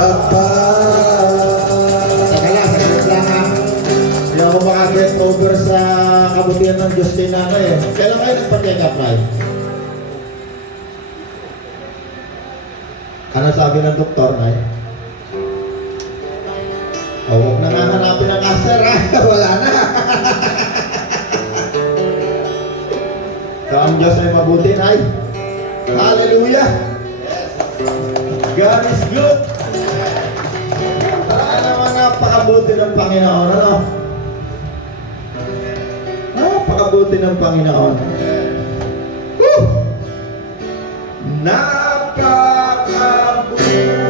Teka lang, saglit lang ha. Hindi ako makaget over sa kabutihan ng Diyos kay nanay eh. Kailan kayo nagpa-check up, Ray? Ano sabi ng doktor, Nay? O, huwag na nga hanapin ang cancer ha. Wala na. So, ang Diyos ay mabuti, Nay. Hallelujah! God is good! Naman napakabuti ng Panginoon, ano? Napakabuti ng Panginoon. Woo! Napakabuti mo.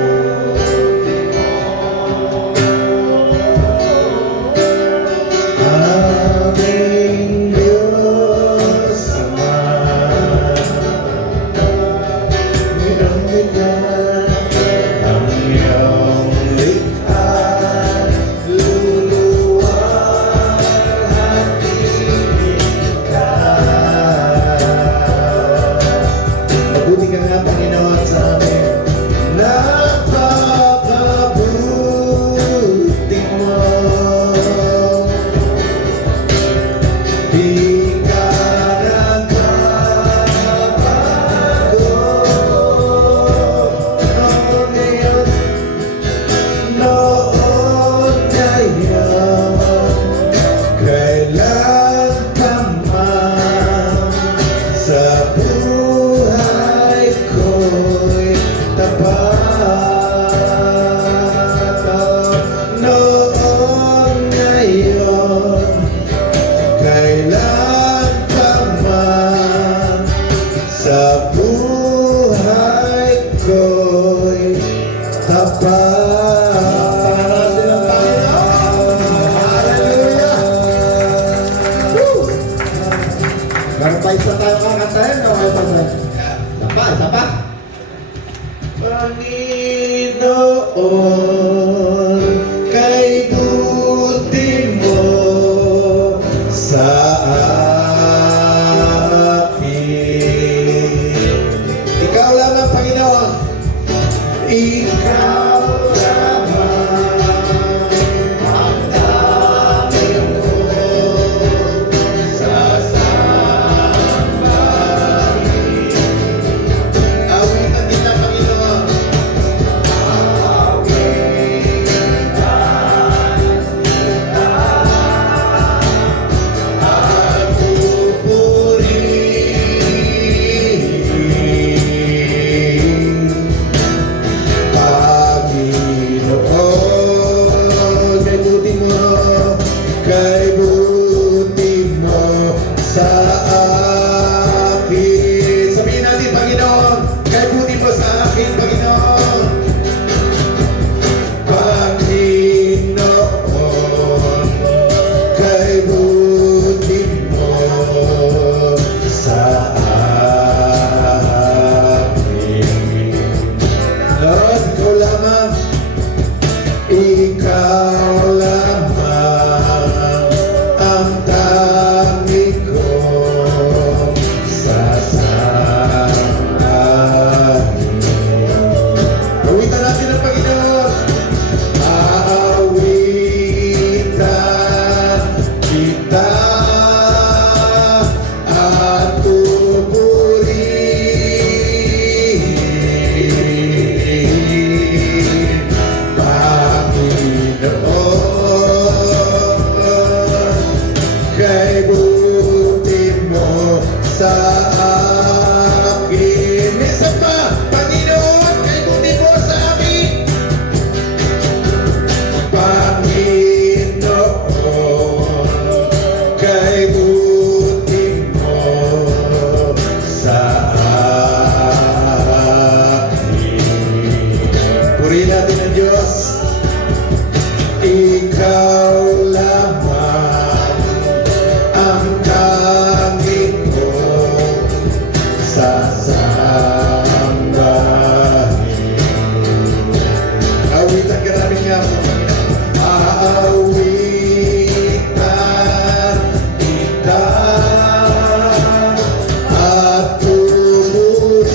Aming Diyos Ama, nilamig ang iyong likha, mabuti ka nga, Panginoon, sa amin. Napakabuti mo. Di ka nagbabago. Noon ngayon, kailan ka man sa buhay ko'y tapat. Noon ngayon, kailan ka man sa buhay ko'y tapat. Hallelujah! Woo! Meron pa isa tayo kakantahin, no? Isa pa. Panginoon, kay buti mo sa akin. Ikaw lamang, Panginoon. Ikaw lamang ang dami mo sa sambahin. Awitan kita, Panginoon. At pupurihin, Panginoon, kay buti mo, kay buti mo sa akin. Sabihin natin, Panginoon, kay buti mo sa akin, Panginoon. Panginoon, kay buti mo sa akin. Lord, ikaw lamang, ikaw lamang ang tangi ko sasambahin. Awitan natin ang Panginoon. Aawitan kita at pupurihin, Panginoon, kay buti mo sa akin. Minsan pa, Panginoon, kay buti mo sa akin. Panginoon, kay buti mo sa akin. Purihin natin ang Diyos. Ikaw lamang ang tangi ko sasambahin. Awitan ka namin nga, aawitan kita at pupurihin,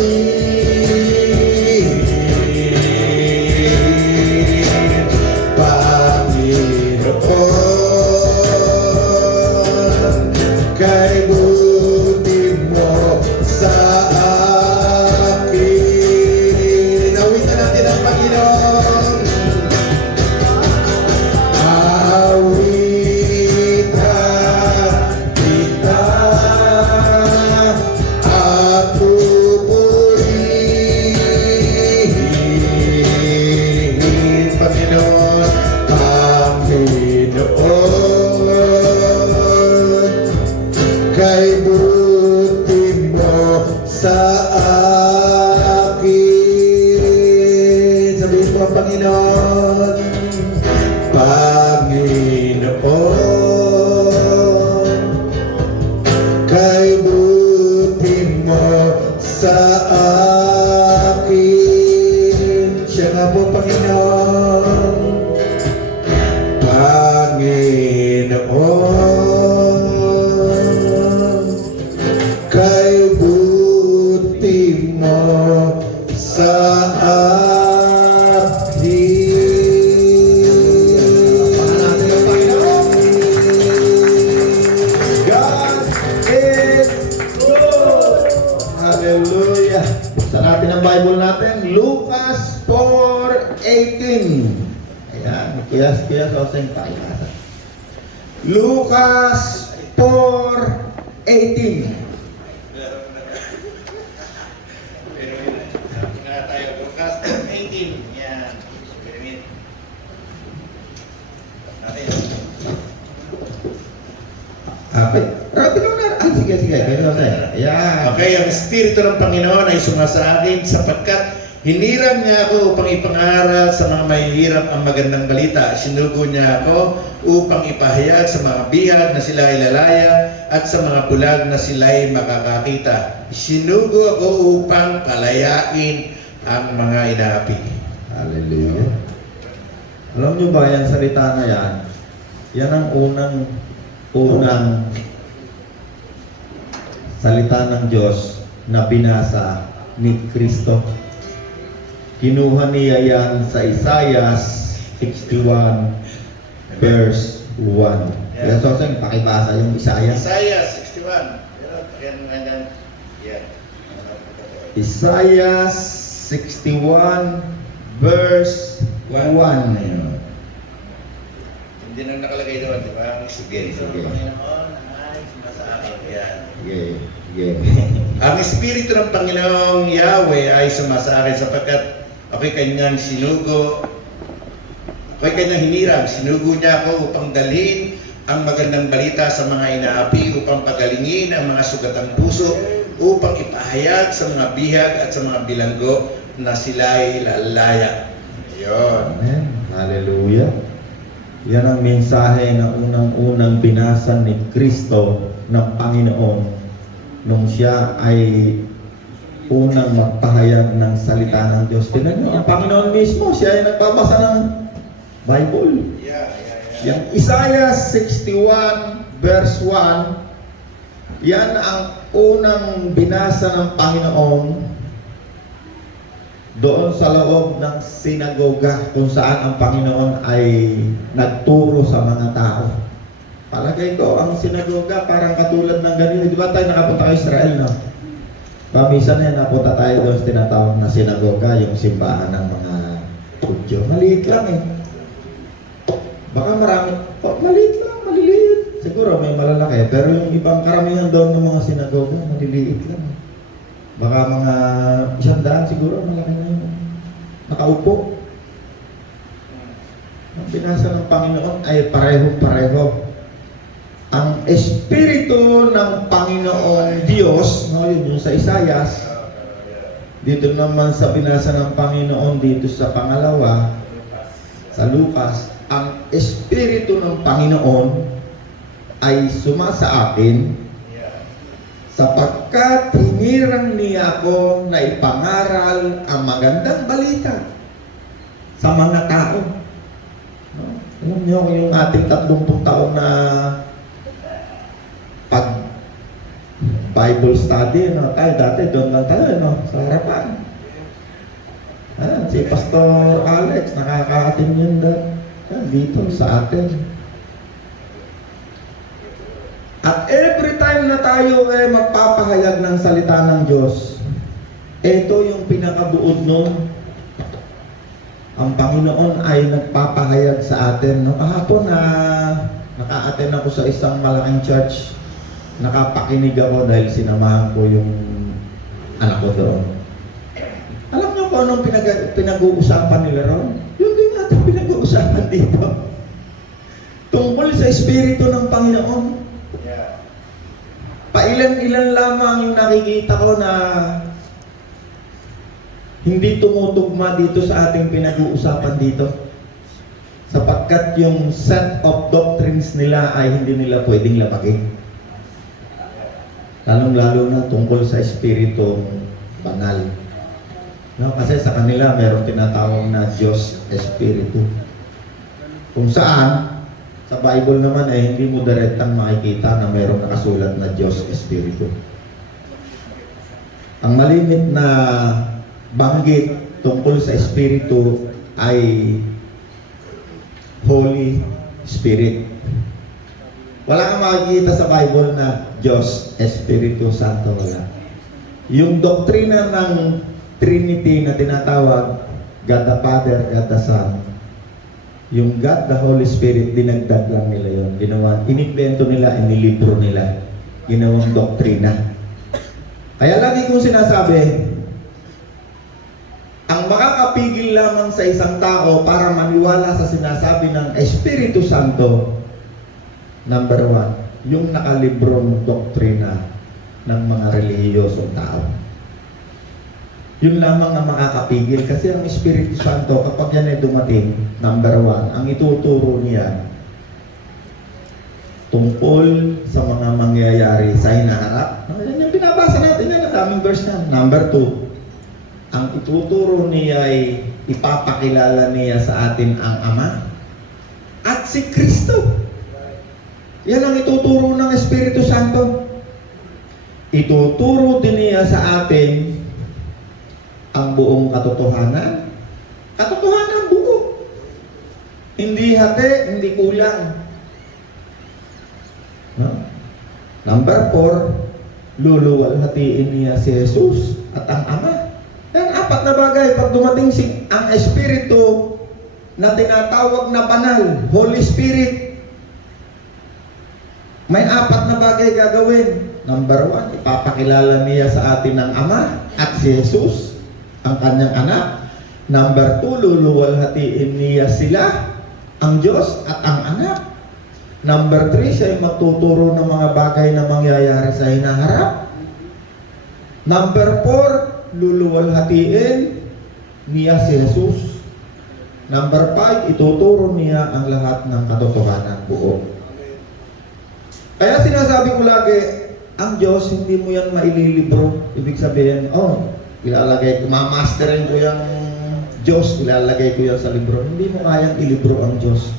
mo, Panginoon. Panginoon, kay buti mo sa akin. Siya nga po, Panginoon. Panginoon, kay buti mo sa akin. Pangalan ng Panginoon. God is good. Hallelujah. Buksan natin ang Bible natin. Lucas 4:18. Ayan, kiyas-kiyas o sing pakilasa. Lucas 4:18. Lucas 4:18. Yan. Okay. Rabi ka na. Ah, sige. Kayo, ayan. Okay, ang Espiritu ng Panginoon ay sumasa akin sapagkat hiniram niya ako upang ipangaral sa mga mahihirap ang magandang balita. Sinugo niya ako upang ipahayag sa mga bihag na sila ay lalaya at sa mga bulag na sila ay makakakita. Sinugo ako upang palayain ang mga inaapi. Hallelujah. Alam nyo ba, yung salita na yan, yan ang unang salita ng Diyos na binasa ni Kristo. Kinuha niya yan sa Isaiah 61 verse 1. Kaya Soseng, pakibasa yung Isaiah. Isaiah 61. Yan. Isaiah 61 verse 1. Ayun. Hindi nang nakalagay doon, di ba? Sige. Panginoon ay sumasa akin. Yan. Yeah. Ang Espiritu ng Panginoong Yahweh ay sumasa akin sapagkat ako'y kanyang sinugo, ako'y kanyang hiniram. Sinugo niya ako upang dalhin ang magandang balita sa mga inaapi, upang pagalingin ang mga sugatang puso, upang ipahayag sa mga bihag at sa mga bilanggo na sila'y lalaya. Ayun. Amen. Hallelujah. Yan ang mensahe na unang-unang binasa ni Kristo ng Panginoon nung siya ay unang magpahayag ng salita ng Diyos. Tingnan nyo, ang Panginoon mismo, siya ay nagbabasa ng Bible. Yeah. Yung Isaiah 61 verse 1, yan ang unang binasa ng Panginoon doon sa loob ng sinagoga kung saan ang Panginoon ay nagturo sa mga tao. Palagay ko, ang sinagoga parang katulad ng ganito. Di ba tayo nakapunta sa Israel, no? Pamisan na napunta tayo doon sa tinatawag na sinagoga, yung simbahan ng mga Hudyo. Maliit lang eh. Baka marami, maliit lang, maliliit. Siguro may malalaki, pero yung ibang karamihan doon ng mga sinagoga, maliliit lang. Baka mga 100 siguro, malaki na yun. Nakaupo. Ang binasa ng Panginoon ay pareho-pareho. Ang Espiritu ng Panginoon Diyos, no, yun yung sa Isaiah, dito naman sa binasa ng Panginoon dito sa pangalawa, sa Lucas, ang Espiritu ng Panginoon ay sumasa akin sapagkat hinirang niya ako na ipangaral ang magandang balita sa mga tao. No? Alam niyo, yung ating 30 taon na pag Bible study, no? Tayo dati, doon lang tayo, no? Sa harapan. Si Pastor Alex, nakaka-attend yun dito sa atin. At every time na tayo ay magpapahayag ng salita ng Diyos, ito yung pinakabuod nun. Ang Panginoon ay nagpapahayag sa atin. No? Kahapon na naka-attend ako sa isang malaking church, nakapakinig ako dahil sinamahan ko yung anak ko doon. Alam niyo kung anong pinag-uusapan nila ron? Yun din natin pinag-uusapan dito. Tungkol sa Espiritu ng Panginoon. Pailan-ilan lamang yung nakikita ko na hindi tumutugma dito sa ating pinag-uusapan dito. Sapagkat yung set of doctrines nila ay hindi nila pwedeng labagin. Lalong-lalo na tungkol sa Espiritong Banal. No, kasi sa kanila meron tinatawag na Diyos Espiritu. Kung saan, sa Bible naman ay hindi mo direktang makikita na meron nakasulat na Diyos Espiritu. Ang malimit na banggit tungkol sa Espiritu ay Holy Spirit. Wala kang makikita sa Bible na Diyos, Espiritu Santo, wala. Yung doktrina ng Trinity na tinatawag, God the Father, God the Son, yung God the Holy Spirit, dinagdag lang nila yun. Ginawa, inimbento nila, inilibro nila. Ginawang doktrina. Kaya lagi kong sinasabi, ang makakapigil lamang sa isang tao para maniwala sa sinasabi ng Espiritu Santo, number 1, yung nakalibrong doktrina ng mga relihiyosong tao. Yun lamang ang makakapigil kasi ang Espiritu Santo, kapag yan ay dumating, number 1, ang ituturo niya tungkol sa mga mangyayari sa hinaharap. Yan yung binabasa natin, yan ang daming verse na. Number 2, ang ituturo niya ay ipapakilala niya sa atin ang Ama at si Kristo. Yan ang ituturo ng Espiritu Santo. Ituturo din niya sa atin ang buong katotohanan. Katotohanan buo. Hindi hati, hindi kulang. No? Number 4, luluwalhatiin niya si Jesus at ang Ama. Yan, 4 na bagay. Pag dumating ang Espiritu na tinatawag na banal, Holy Spirit, may 4 na bagay gagawin. Number 1, ipapakilala niya sa atin ang Ama at si Jesus, ang kanyang anak. Number 2, luluwalhatiin niya sila, ang Diyos at ang anak. Number 3, siya ay magtuturo ng mga bagay na mangyayari sa hinaharap. Number 4, luluwalhatiin niya si Jesus. Number 5, ituturo niya ang lahat ng katotohanan buo. Kaya sinasabi ko lagi, ang Diyos, hindi mo yan maililibro. Ibig sabihin, ilalagay ko, mamasterin ko yung Diyos, ilalagay ko yan sa libro. Hindi mo kayang ilibro ang Diyos.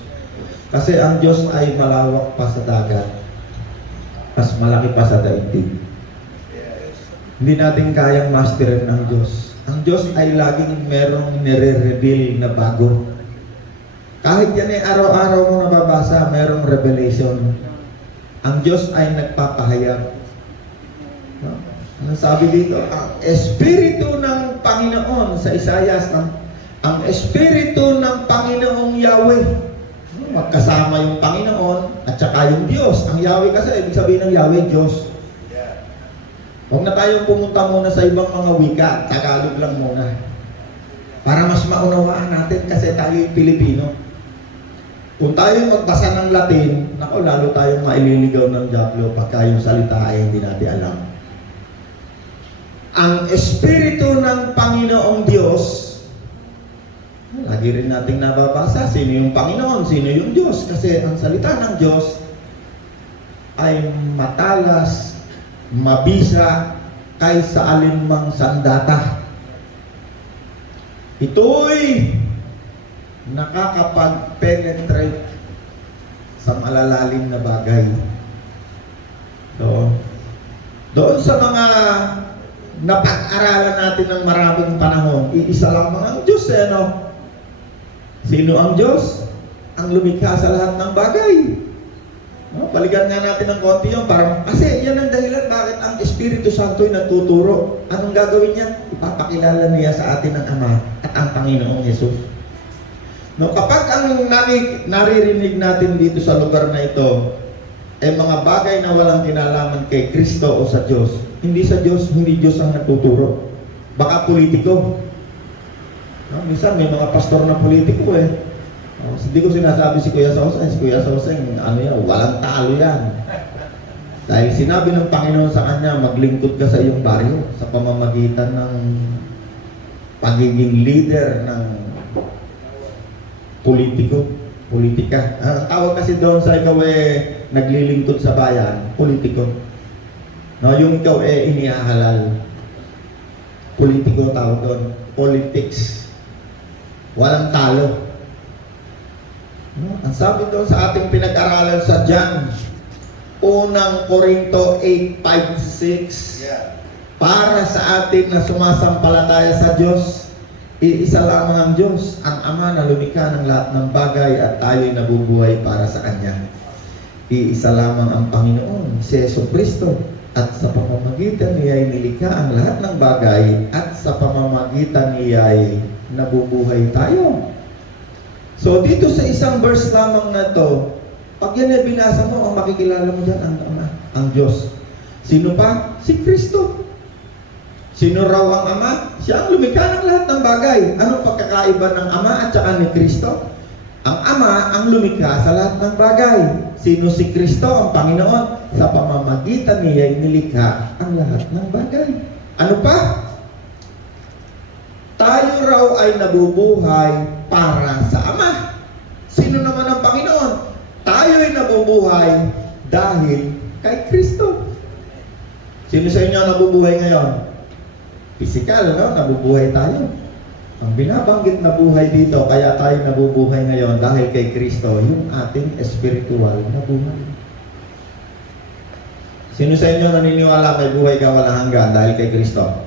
Kasi ang Diyos ay malawak pa sa dagat. Mas malaki pa sa daigdig. Hindi natin kayang masterin ang Diyos. Ang Diyos ay laging merong nire-reveal na bago. Kahit yan ay araw-araw mo nababasa, merong revelation. Ang Diyos ay nagpapahayag. Ano sabi dito? Ang Espiritu ng Panginoon sa Isaias, ang Espiritu ng Panginoong Yahweh. Magkasama yung Panginoon at saka yung Diyos. Ang Yahweh kasi, ibig sabihin ng Yahweh, Diyos. Huwag na tayong pumunta muna sa ibang mga wika, Tagalog lang muna. Para mas maunawaan natin kasi tayo'y Pilipino. Kung tayo magbasa ng Latin, nako, lalo tayong maililigaw ng Diablo pagka yung salita ay hindi natin alam. Ang Espiritu ng Panginoong Diyos, lagi rin nating nababasa, sino yung Panginoon, sino yung Diyos. Kasi ang salita ng Diyos ay matalas, mabisa kaysa alinmang sandata. Ito'y nakakapag-penetrate sa malalalim na bagay. Doon sa mga napag-aralan natin ng maraming panahon, iisa lamang ang Diyos, no? Sino ang Diyos? Ang lumikha sa lahat ng bagay. No? Balikan nga natin ng konti yun. Kasi yan ang dahilan bakit ang Espiritu Santo ay nagtuturo. Anong gagawin niya? Ipapakilala niya sa atin ang Ama at ang Panginoong Yesus. No, kapag ang naririnig natin dito sa lugar na ito ay mga bagay na walang kinalaman kay Kristo o sa Diyos, hindi sa Diyos, hindi Diyos ang nagtuturo. Baka politiko. No, minsan may mga pastor na politiko eh. Hindi ko sinasabi si Kuya Sauseng, walang talo yan. Dahil sinabi ng Panginoon sa kanya, maglingkod ka sa iyong baryo sa pamamagitan ng pagiging leader ng politika. Ang tawag kasi doon sa ikaw naglilingkod sa bayan, politiko. No, yung ikaw inihahalal. Politiko tawag doon, politics. Walang talo. No? Ang sabi doon sa ating pinag-aralan sa John, unang Korinto 8:5-6, para sa atin na sumasampalataya sa Diyos, iisa lamang ang Diyos, ang Ama na lumikha ng lahat ng bagay at tayo'y nabubuhay para sa Kanya. Iisa lamang ang Panginoon, si Jesucristo, at sa pamamagitan niya ay nilikha ang lahat ng bagay at sa pamamagitan niya ay nabubuhay tayo. So dito sa isang verse lamang na to, pag yan ay binasa mo, ang makikilala mo dyan ang Ama, ang Diyos. Sino pa? Si Kristo. Sino raw ang Ama? Siya ang lumikha ng lahat ng bagay. Anong pagkakaiba ng Ama at saka ni Kristo? Ang Ama ang lumikha sa lahat ng bagay. Sino si Kristo? Ang Panginoon. Sa pamamagitan niya ay nilikha ang lahat ng bagay. Ano pa? Tayo raw ay nabubuhay para sa Ama. Sino naman ang Panginoon? Tayo ay nabubuhay dahil kay Kristo. Sino sa inyo nabubuhay ngayon? Physical, no? Nabubuhay tayo. Ang binabanggit na buhay dito, kaya tayo nabubuhay ngayon dahil kay Kristo, yung ating spiritual na buhay. Sino sa inyo naniniwala may buhay ka walang hanggan dahil kay Kristo?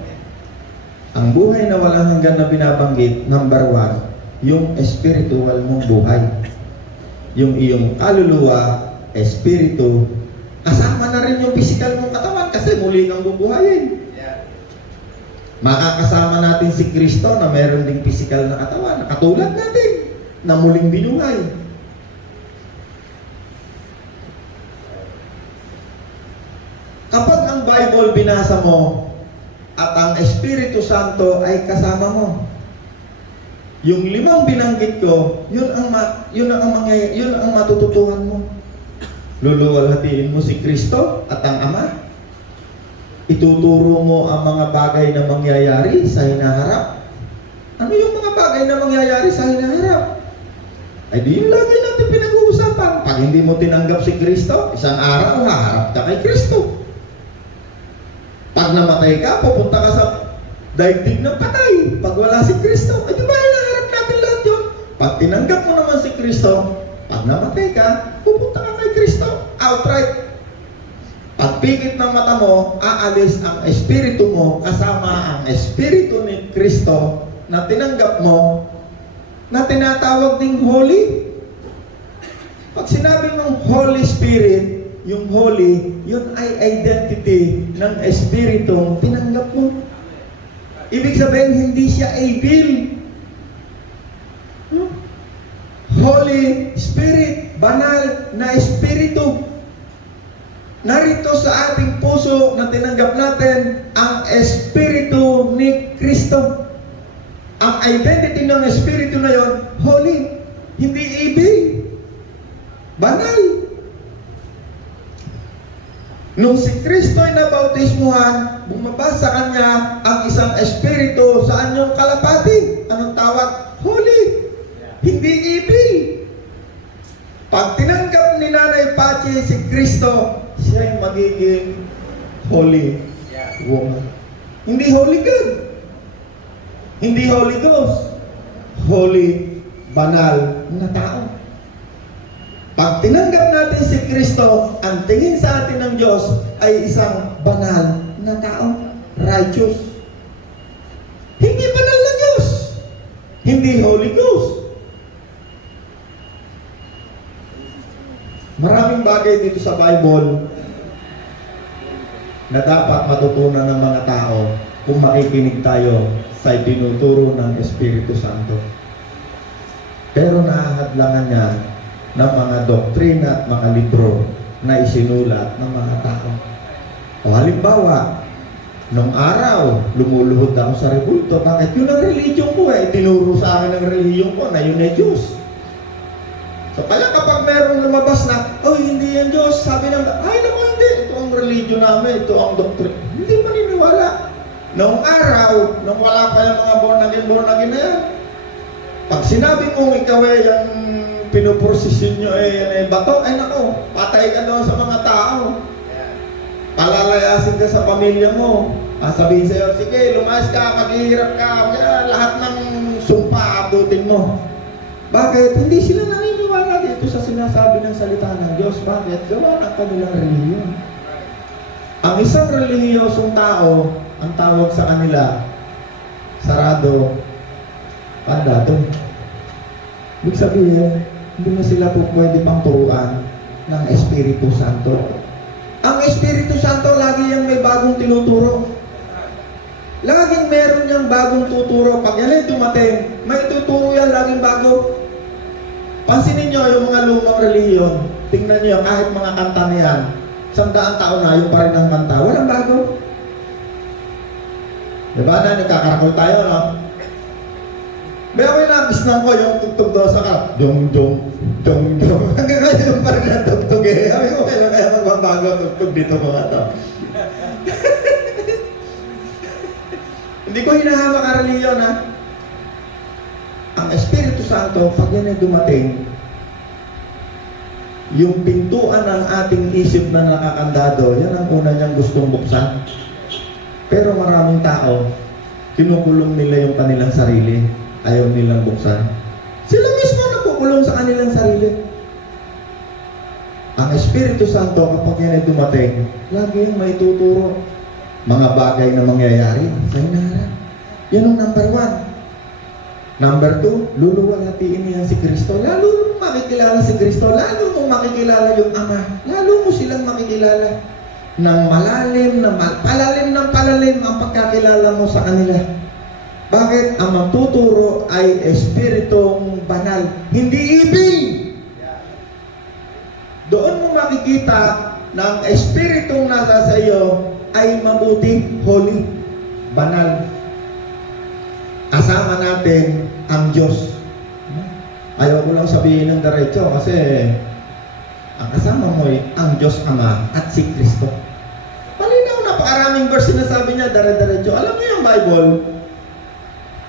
Ang buhay na walang hanggan na binabanggit, number 1, yung spiritual mong buhay. Yung iyong kaluluwa, espiritu, kasama na rin yung physical mong katawan kasi muli kang bubuhayin. Makakasama natin si Kristo na mayroon ding physical na katawan, katulad natin, na muling binuhay. Kapag ang Bible binasa mo at ang Espiritu Santo ay kasama mo, yung 5 binanggit ko, yun ang matututuhan mo. Luluwalhatiin mo si Kristo at ang Ama. Ituturo mo ang mga bagay na mangyayari sa hinaharap. Ano yung mga bagay na mangyayari sa hinaharap? Ay di yung lagi natin pinag-uusapan. Pag hindi mo tinanggap si Kristo, isang araw haharap ka kay Kristo. Pag namatay ka, pupunta ka sa daigdig ng patay. Pag wala si Kristo, ay di ba hinaharap natin lahat yun? Pag tinanggap mo naman si Kristo, pag namatay ka, pupunta ka kay Kristo. Outright. Pag pigit ng mata mo, aalis ang espiritu mo kasama ang espiritu ni Kristo na tinanggap mo na tinatawag ding holy. Pag sinabi ng Holy Spirit, yung holy, yun ay identity ng espiritong tinanggap mo. Ibig sabihin, hindi siya evil. Holy Spirit, banal na espiritu. Narito sa ating puso na tinanggap natin ang Espiritu ni Kristo. Ang identity ng Espiritu na yon, holy, hindi evil, banal. Nung si Kristo ay nabautismuhan, bumaba sa Kanya ang isang Espiritu sa anyong kalapati. Anong tawag? Holy, hindi evil. Pag tinanggap ni Nanay Pachi si Kristo, siya ay magiging holy woman. Hindi holy God. Hindi Holy Ghost. Holy, banal na tao. Pag tinanggap natin si Kristo, ang tingin sa atin ng Diyos ay isang banal na tao. Righteous. Hindi banal na Diyos. Hindi Holy Ghost. Maraming bagay dito sa Bible na dapat matutunan ng mga tao kung makikinig tayo sa tinuturo ng Espiritu Santo. Pero nahahadlangan yan ng mga doktrina at mga libro na isinulat ng mga tao. O halimbawa, nung araw, lumuluhod ako sa rebulto. Bakit? Yun ang religion ko Tinuro sa akin ang religion ko na yun ay Diyos. So kaya kapag merong lumabas na, hindi yan Diyos, sabi ng, ay naman hindi, ito ang religion namin, ito ang doctrine. Hindi maniniwala. Noong araw, nung wala pa yung mga born again na yan, pag sinabi mong ikaw ay yung pinuprosesyon nyo yan ay bato, ay nako, patay ka doon sa mga tao. Palalayasin ka sa pamilya mo. Sabihin sa'yo, sige, lumayas ka, maghihirap ka, lahat ng sumpa abutin mo. Bakit? Hindi sila naniniwala dito sa sinasabi ng salita ng Diyos. Bakit? Gawa ng kanilang relihiyon. Ang isang relihiyosong tao, ang tawag sa kanila, sarado, pandado. Ibig sabihin, hindi na sila po pwede pang turuan ng Espiritu Santo. Ang Espiritu Santo, lagi yung may bagong tinuturo. Laging meron niyang bagong tuturo. Pag yan ay dumating, may tuturo yan laging bago. Pansinin niyo yung mga lumang relihiyon. Tingnan niyo, kahit mga kanta na yan, 100 taon na, yung pa rin ang kanta. Walang bago. Diba na, nagkakarakol tayo, no? May ako yung nagisnan ko yung tugtog doon sa karap. Dong, dong, dong, dong. Hanggang ngayon yung pa rin ang tugtog eh. Sabi ko, kaya magbabago ang tugtog dito mga to. Hindi ko hinahamak ang reliyon, ha? Ang Espiritu Santo, pag yan ay dumating, yung pintuan ng ating isip na nakakandado, yan ang una niyang gustong buksan. Pero maraming tao, kinukulong nila yung kanilang sarili. Ayaw nilang buksan. Sila mismo nakukulong sa kanilang sarili. Ang Espiritu Santo, kapag yan ay dumating, laging may tuturo mga bagay na mangyayari sa hinaharap. Yan ang number 1. Number 2, luluwalhatiin niya si Kristo. Lalo mong makikilala si Kristo. Lalo mong makikilala yung Ama. Lalo mo silang makikilala ng malalim ang pagkakilala mo sa kanila. Bakit? Ang magtuturo ay Espiritong banal, hindi ibig. Doon mo makikita na ang Espiritong nasa sa iyo ay mabuti, holy, banal. Kasama natin ang Diyos. Ayaw ko lang sabihin ng diretso kasi ang kasama mo ay ang Diyos Ama at si Kristo. Malinaw, napakaraming verse na sabi niya, dire-diretso. Alam mo yung Bible,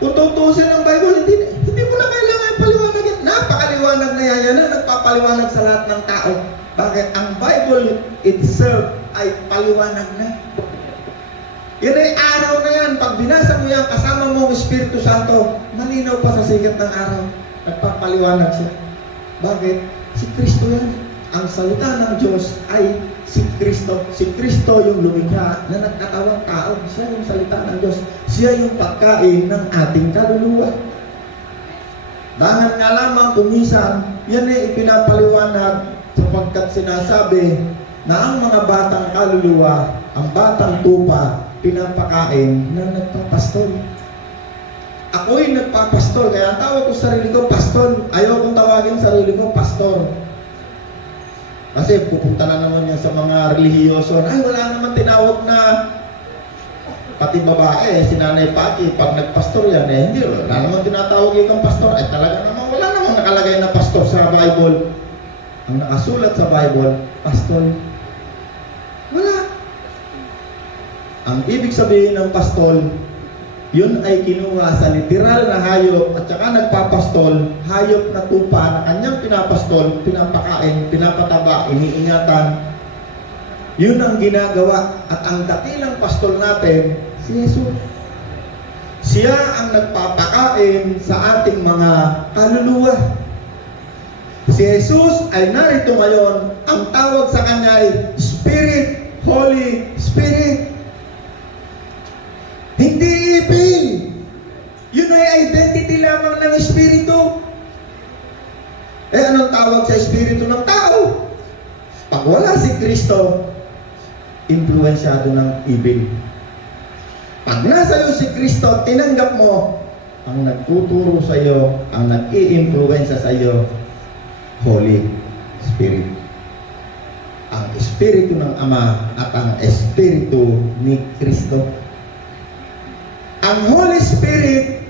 kung tutusin ang Bible, hindi mo na kailangan paliwanagin. Napakaliwanag na yan na nagpapaliwanag sa lahat ng tao. Bakit? Ang Bible itself ay paliwanag na. Yan ay araw na yan. Pag binasa mo yan, kasama mo ang Espiritu Santo, malinaw pa sa sikat ng araw. Nagpapaliwanag siya. Bakit? Si Kristo yan. Ang salita ng Diyos ay si Kristo. Si Kristo yung lumikha na nagkatawang tao. Siya yung salita ng Diyos. Siya yung pagkain ng ating kaluluwa. Dahil nga lamang kumisan, yan ay ipinapaliwanag sapagkat sinasabi na ang mga batang kaluluwa, ang batang tupa, pinapakain na nagpapastol. Ako'y nagpapastol, kaya ang tawag ko sarili ko, pastol. Ayaw kong tawagin sarili ko, pastor. Kasi pupunta na naman yan sa mga relihiyoso. Ay, wala naman tinawag na pati babae, si Nanay Paki, pag nagpastor yan, hindi, wala naman tinatawag yung pastor. Ay, talaga naman, wala naman nakalagay na pastor sa Bible. Ang nakasulat sa Bible, pastor. Wala. Ang ibig sabihin ng pastol, yun ay kinuha sa literal na hayop at saka nagpapastol, hayop na tupa na kanyang pinapastol, pinapakain, pinapataba, iniingatan. Yun ang ginagawa at ang dakilang pastol natin, si Jesus. Siya ang nagpapakain sa ating mga kaluluwa. Si Jesus ay narito ngayon, ang tawag sa kanya ay Spirit, Holy Spirit. Hindi ipin. Yun ay identity lamang ng Espiritu. Eh anong tawag sa Espiritu ng tao? Pag wala si Kristo, influensyado ng evil. Pag nasa iyo si Kristo, tinanggap mo, ang nagtuturo sa iyo, ang nag-i-influensya sa iyo, Holy Spirit. Ang Espiritu ng Ama at ang Espiritu ni Kristo. Ang Holy Spirit,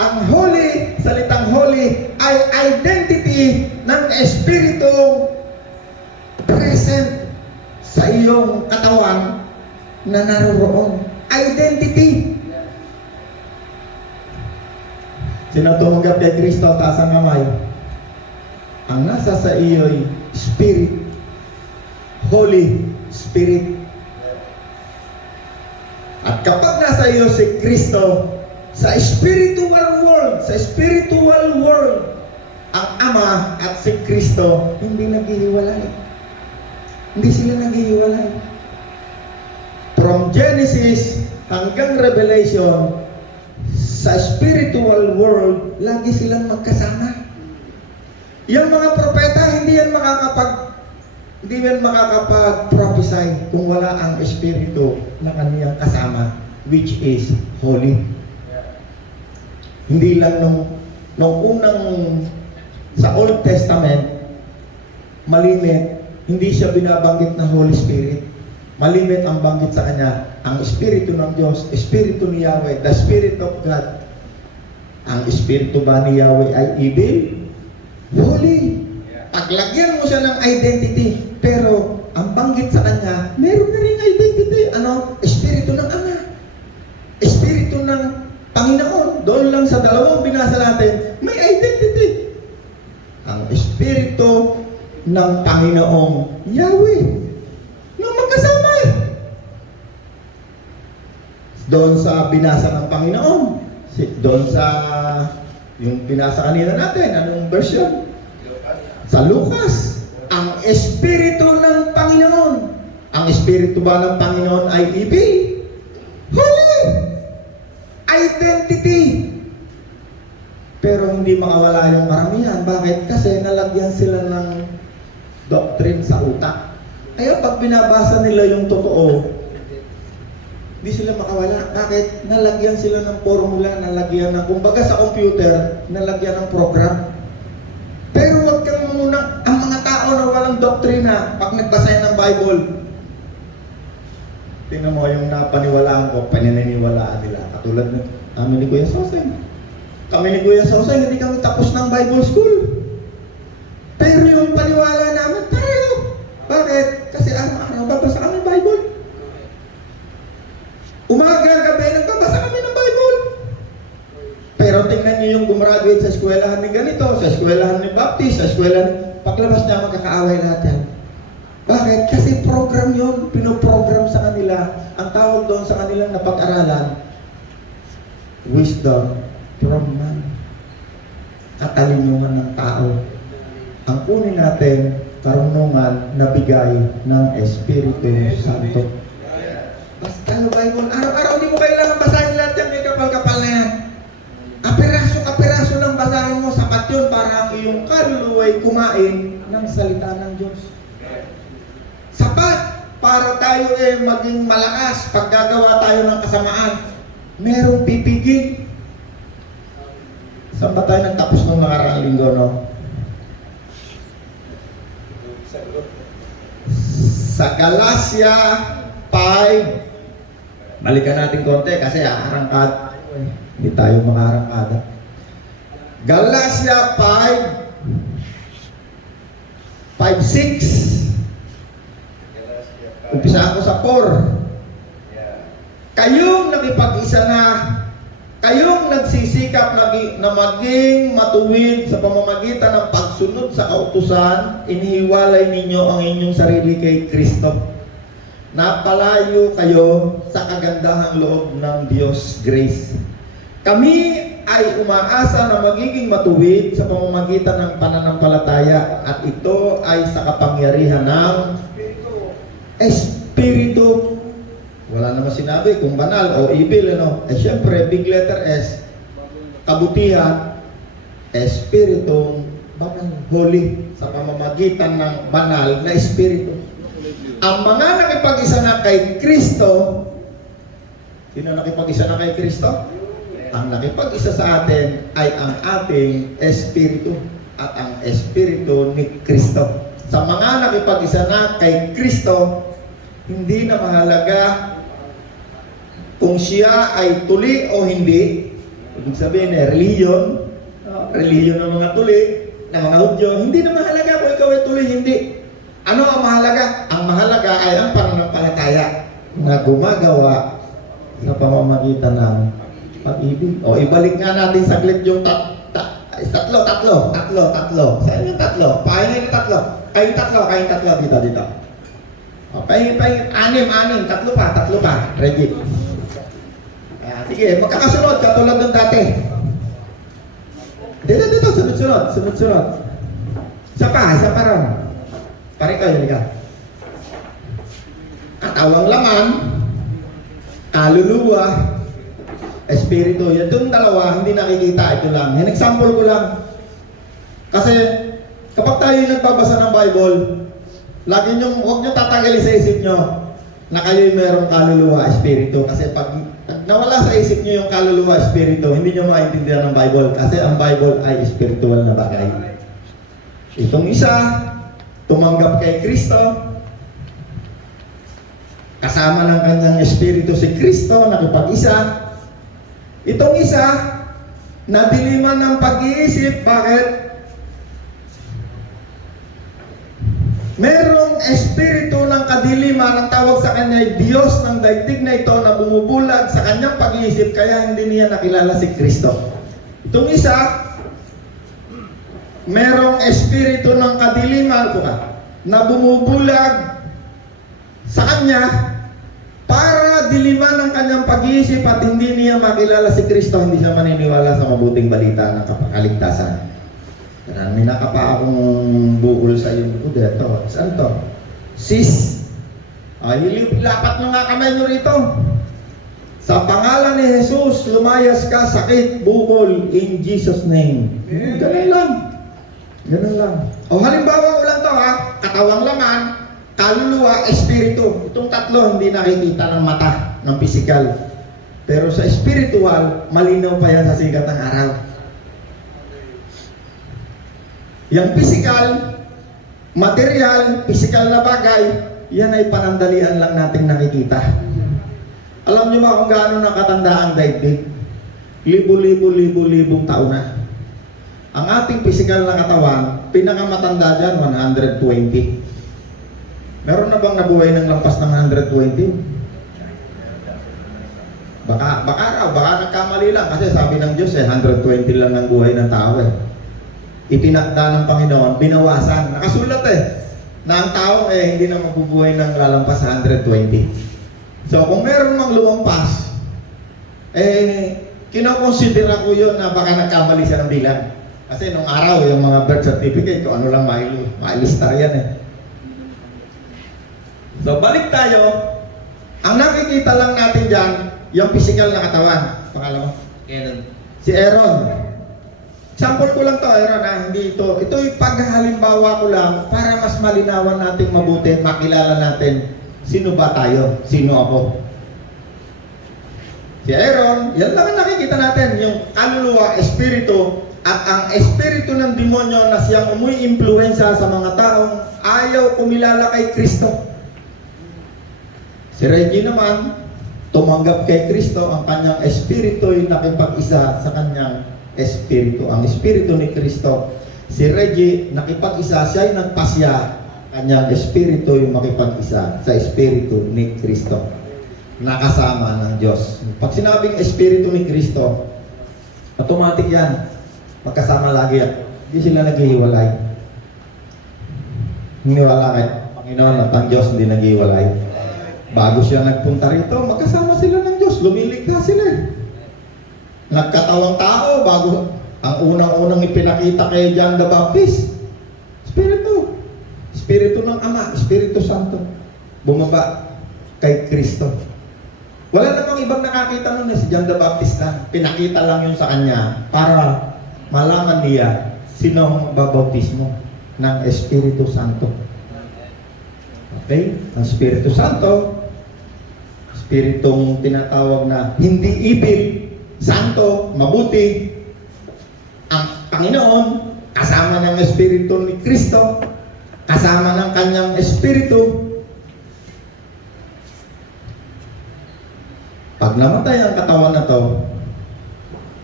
ang Holy, salitang Holy, ay identity ng Espiritu present sa iyong katawan na naroroon. Identity. Sino tumanggap kay Kristo, taas ang kamay. Ang nasa sa iyo'y Spirit, Holy Spirit. At kapag nasa iyo si Kristo, sa spiritual world, ang Ama at si Kristo, hindi naghihiwalay. Hindi sila naghihiwalay. From Genesis hanggang Revelation, sa spiritual world, lagi silang magkasama. Yung mga propeta, hindi yan makakapag-prophesy kung wala ang espiritu na kaniyang kasama, which is holy. Hindi lang nung unang sa Old Testament, malimit, hindi siya binabanggit na Holy Spirit. Malimit ang banggit sa kanya, ang Espiritu ng Diyos, Espiritu ni Yahweh, the Spirit of God. Ang Espiritu ba ni Yahweh ay evil? Holy. Paglagyan mo siya ng identity, pero ang banggit sa kanya, meron na rin identity. Ano? Espiritu ng Ama. Espiritu ng Panginoon. Doon lang sa dalawang binasa natin, may identity. Ang Espiritu ng Panginoong Yahweh. Na magkasama. Doon sa binasa ng Panginoon. Doon sa yung binasa kanina natin, anong version? Sa Lucas, ang Espiritu ng Panginoon. Ang Espiritu ba ng Panginoon ay evil? Holy! Identity! Pero hindi makawala yung karamihan. Bakit? Kasi nalagyan sila ng doctrine sa utak. Kaya pag binabasa nila yung totoo, hindi sila makawala. Bakit? Nalagyan sila ng formula, nalagyan ng, kumbaga sa computer, nalagyan ng program. Pero wag kang muna, ang mga tao na walang doktrina, pag nagbasa yan ng Bible, tingnan mo yung napaniwalaan ko, paniniwalaan nila. Katulad ng amin ni Kuya Soseng. Kami ni Kuya Soseng, hindi kami tapos ng Bible school. Pero yung paniwala namin, pareho. Bakit? Kasi araw-araw babasa kami ng Bible. Umaga, gabi, nagbabasa kami ng Bible. Pero tingnan niyo yung gumraduate sa eskwelahan ni ganito, sa eskwelahan ni Baptist, sa eskwelahan, paglabas niya magkakaaway lahat yan. Bakit? Kasi program yun, pinoprogram sa kanila. Ang tawag doon sa kanilang napag-aralan, wisdom from man. Katalinuhan ng tao. Ang kunin natin, karunungan na bigay ng Espiritu Santo. Basta yung Bible, araw-araw hindi mo kailangan basahin lahat yan, may kapal-kapal na yan. Kapiraso lang basahin mo, sapat yun para ang iyong kaluluwa'y kumain ng salita ng Diyos. Sapat para tayo maging malakas pag gagawa tayo ng kasamaan. Merong pipigil. Saan ba tayo nagtapos ng nakaraang linggo, no? Sa Galatia 5, balikan natin konti kasi arangkad. Hindi tayo makarangkada. Galatia 5:6. Umpisa ako sa 4. Kayong nakipag-isa na, kayong nagsisikap na maging matuwid sa pamamagitan ng pagsunod sa kautusan, inihiwalay ninyo ang inyong sarili kay Kristo. Napalayo kayo sa kagandahang loob ng Diyos grace. Kami ay umaasa na magiging matuwid sa pamamagitan ng pananampalataya at ito ay sa kapangyarihan ng Espiritu. Wala naman sinabi kung banal o evil, ano? Siyempre, big letter S, kabutihan, Espiritong banal, holy, sa pamamagitan ng banal na Espiritu. Ang mga nakipag-isa na kay Kristo, sino nakipag-isa na kay Kristo? Ang nakipag-isa sa atin ay ang ating Espiritu at ang Espiritu ni Kristo. Sa mga nakipag-isa na kay Kristo, hindi na mahalaga kung siya ay tuli o hindi. Ibig sabihin religion ng mga tuli, ng mga Hudyo, hindi na mahalaga kung ikaw ay tuli, hindi. Ano ang mahalaga? Ang mahalaga ay ang pananampalataya na gumagawa sa pamamagitan ng Pag-ibig. O, ibalik nga natin saglit yung tatlo. Saan yung tatlo? Pahinga yung tatlo. Kayong tatlo. Dito. O, pahinga. Anim. Tatlo pa. Reggie. Sige, magkakasunod, katulad ng dati. Dito, sunod. Isa pa ron. Pare kayo, halika. Katawang laman, kaluluwa, espiritu. Yan itong dalawa, hindi nakikita. Ito lang. Yan, example ko lang. Kasi, kapag tayo nagbabasa ng Bible, huwag nyo tatanggalin sa isip nyo na kayo'y merong kaluluwa, espiritu. Kasi pag nawala sa isip nyo yung kaluluwa, espiritu, hindi nyo maintindihan ng Bible. Kasi ang Bible ay spiritual na bagay. Itong isa, tumanggap kay Kristo, kasama ng kanyang espiritu si Kristo, nakipag-isa. Itong isa, nadiliman ng pag-iisip. Bakit? Merong espiritu ng kadiliman, ang tawag sa kanya ay Diyos ng daigdig na ito na bumubulag sa kanyang pag-iisip, kaya hindi niya nakilala si Kristo. Itong isa, merong espiritu ng kadiliman na bumubulag sa kanya para diliman ng kanyang pag-iisip at hindi niya makilala si Kristo, hindi siya maniniwala sa mabuting balita ng kapakaligtasan. May nakapa akong buol sa iyo. Dito. Saan to? Sis. Ilapat nyo nga kamay nyo rito. Sa pangalan ni Jesus, lumayas ka, sakit, bukol, in Jesus' name. Ganun lang. O halimbawa ko lang to ha, katawang laman, kaluluwa, espiritu. Itong tatlo hindi nakikita ng mata, ng pisikal. Pero sa spiritual, malinaw pa yan sa sikat ng araw. Yung physical, material, physical na bagay, yan ay panandalian lang nating nakikita. Alam niyo ba kung gaano nakatanda ang daigdig? Libo-libong taon na. Ang ating physical na katawan, pinakamatanda dyan, 120. Meron na bang nabuhay ng lampas ng 120? Baka nagkamali lang kasi sabi ng Diyos 120 lang ang buhay ng tao Itinakda ng Panginoon, binawasan. Nakasulat na ang tao hindi na mabubuhay ng lalampas sa 120. So kung meron mang lumampas, kinokonsidera ko yun na baka nagkamali siya ng bilang. Kasi nung araw, yung mga birth certificate, kung ano lang mailistar yan So balik tayo, ang nakikita lang natin dyan, yung physical na katawan. Pangalan mo? Aaron. Si Aaron. Example ko lang to, Aaron, hindi ito. Ito'y paghalimbawa ko lang para mas malinawan nating mabuti, makilala natin sino ba tayo, sino ako. Si Aaron, yan lang ang nakikita natin, yung kaluluwa, espiritu, at ang espiritu ng demonyo na siyang umuiimpluwensya sa mga taong ayaw kumilala kay Kristo. Si Reggie naman, tumanggap kay Kristo, ang kanyang espiritu ay nakipag-isa sa kanyang espiritu. Ang espiritu ni Kristo, si Reggie nakipag-isa, siya ay nagpasya, kanyang espiritu yung makipag-isa sa espiritu ni Kristo, nakasama ng Diyos. Pag sinabing espiritu ni Kristo, automatic yan, magkasama lagi yan. Hindi sila naghihiwalay. Hiniwala kay Panginoon at ang Diyos hindi naghihiwalay. Bago siya nagpunta rito, magkasama sila ng Diyos, lumilikha sila Nagkatawang tao bago ang unang-unang ipinakita kay John the Baptist. Espiritu ng Ama, Espiritu Santo. Bumaba kay Kristo. Wala namang ibang nakakita nun si John the Baptist lang. Pinakita lang yun sa kanya para malaman niya sino ang magbabautismo ng Espiritu Santo. Okay? Ang Espiritu Santo, Espiritong tinatawag na hindi evil, santo, mabuti. Ang Panginoon, kasama ng Espiritu ni Kristo, kasama ng kanyang Espiritu. Pag namatay ang katawan na to,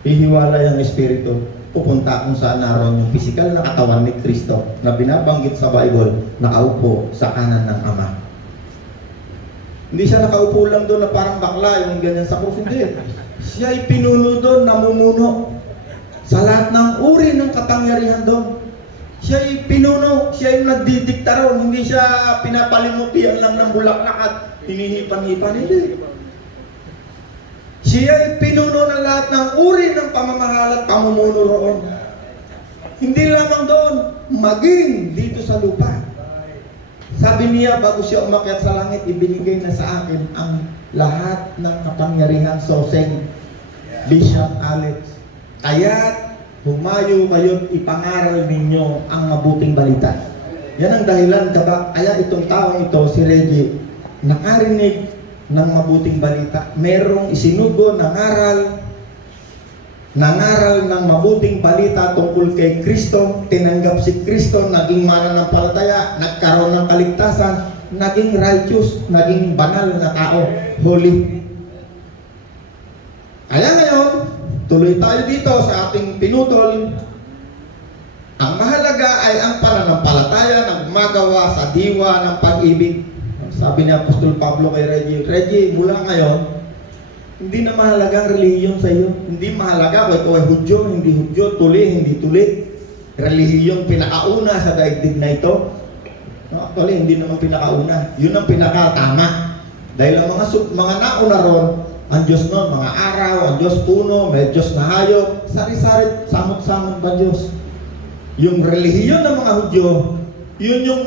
hihiwalay ang Espiritu, pupunta kung saan naroon yung physical na katawan ni Kristo na binabanggit sa Bible, nakaupo sa kanan ng Ama. Hindi siya nakaupo lang doon na parang bakla, yung ganyan sa krus, hindi. Siya'y pinuno doon, namumuno sa lahat ng uri ng kapangyarihan doon. Siya'y pinuno, siya'y nagdidikta roon. Hindi siya pinapalimutian lang ng bulaklak at hinihipan-hipan. Hindi. Siya'y pinuno ng lahat ng uri ng pamamahal at pamumuno roon. Hindi lamang doon, maging dito sa lupa. Sabi niya, bago siya umakyat sa langit, ibinigay na sa akin ang lahat ng kapangyarihan. Soseng, Bishop Alex. Kaya't humayo kayo't ipangaral ninyo ang mabuting balita. Yan ang dahilan kaya itong taong ito, si Reggie, nakarinig ng mabuting balita. Merong isinugo, nangaral ng mabuting balita tungkol kay Kristo, tinanggap si Kristo, naging mananampalataya, nagkaroon ng kaligtasan, naging righteous, naging banal na tao, holy. Kaya ngayon, tuloy tayo dito sa ating pinutol. Ang mahalaga ay ang pananampalataya na gumagawa sa diwa ng pag-ibig. Sabi ni Apostol Pablo kay Reggie, mula ngayon, hindi na mahalaga ang relihiyon sa iyo. Hindi mahalaga kung ikaw ay Hudyo, hindi Hudyo, tuli, hindi tuli. Relihiyon pinakauna sa daigdig na ito. No, actually, hindi naman pinakauna. Yun ang pinakatama. Dahil ang mga nauna ron, ang Diyos noon, mga araw, ang Diyos puno, may Diyos na hayop, sari-sari, samot-samot ba Diyos? Yung relihiyon ng mga Hudyo, yun yung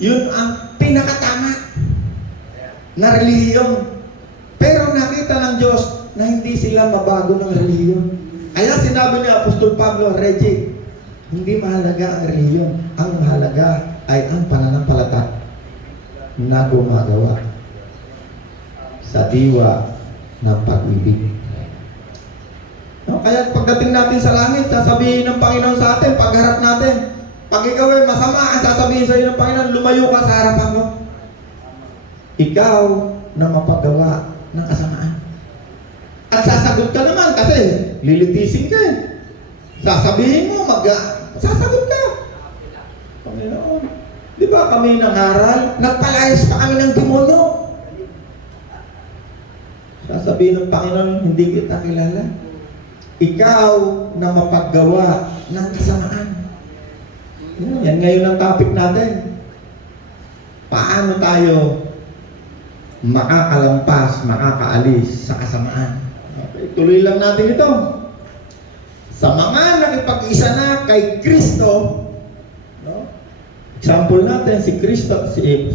yun ang pinakatama na relihiyon. Pero nakita ng Diyos na hindi sila mabago ng relihiyon. Kaya sinabi ni Apostol Pablo, Reggie, hindi mahalaga ang relihiyon. Ang mahalaga ay ang pananampalataya na gumagawa sa diwa ng pag-ibig. No? Kaya pagdating natin sa langit, sasabihin ng Panginoon sa atin, pagharap natin, pag ikaw ay masama, ang sasabihin sa iyo ng Panginoon, lumayo ka sa harapan mo. Ikaw na mapagawa ng kasamaan. At sasagot ka naman kasi lilitisin ka eh. Sasabihin mo, sasagot ka. Panginoon, di ba kami nangaral? Nagpalayas pa kami ng demonyo. Sasabihin ng Panginoon, hindi kita kilala. Ikaw na mapaggawa ng kasamaan. Yan ngayon ang topic natin. Paano tayo makakalampas, makakaalis sa kasamaan? Okay, tuloy lang natin ito. Sa mga nakipag-isa na kay Kristo, no? Example natin, si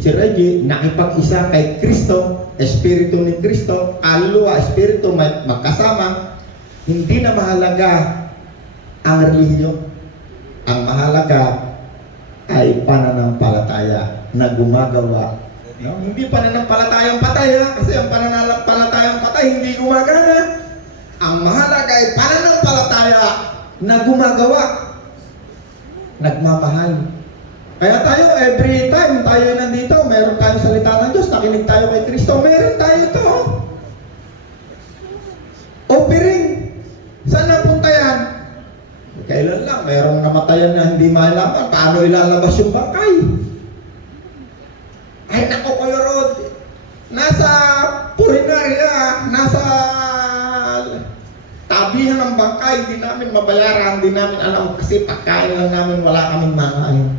Reggie, nakipag-isa kay Kristo, Espiritu ni Kristo, kaluluwa, Espiritu magkasama. Hindi na mahalaga ang relihiyon. Ang mahalaga ay pananampalataya na gumagawa. No? Hindi pananampalatayang patay, kasi ang pananampalatayang patay hindi gumagana. Ang mahalaga ay pananampalataya na gumagawa, nagmamahal. Kaya tayo, every time tayo nandito, meron tayong salita ng Diyos, nakinig tayo kay Kristo, meron tayo ito. Offering. Saan napunta yan? Kailan lang, merong namatayan na hindi malaman, paano ilalabas yung bangkay? Ay nako, Kuya Rod, nasa purinarya, nasa tabihan ng bangkay, hindi namin mabayaran, hindi namin alam kasi pagkain lang namin, wala kaming makain.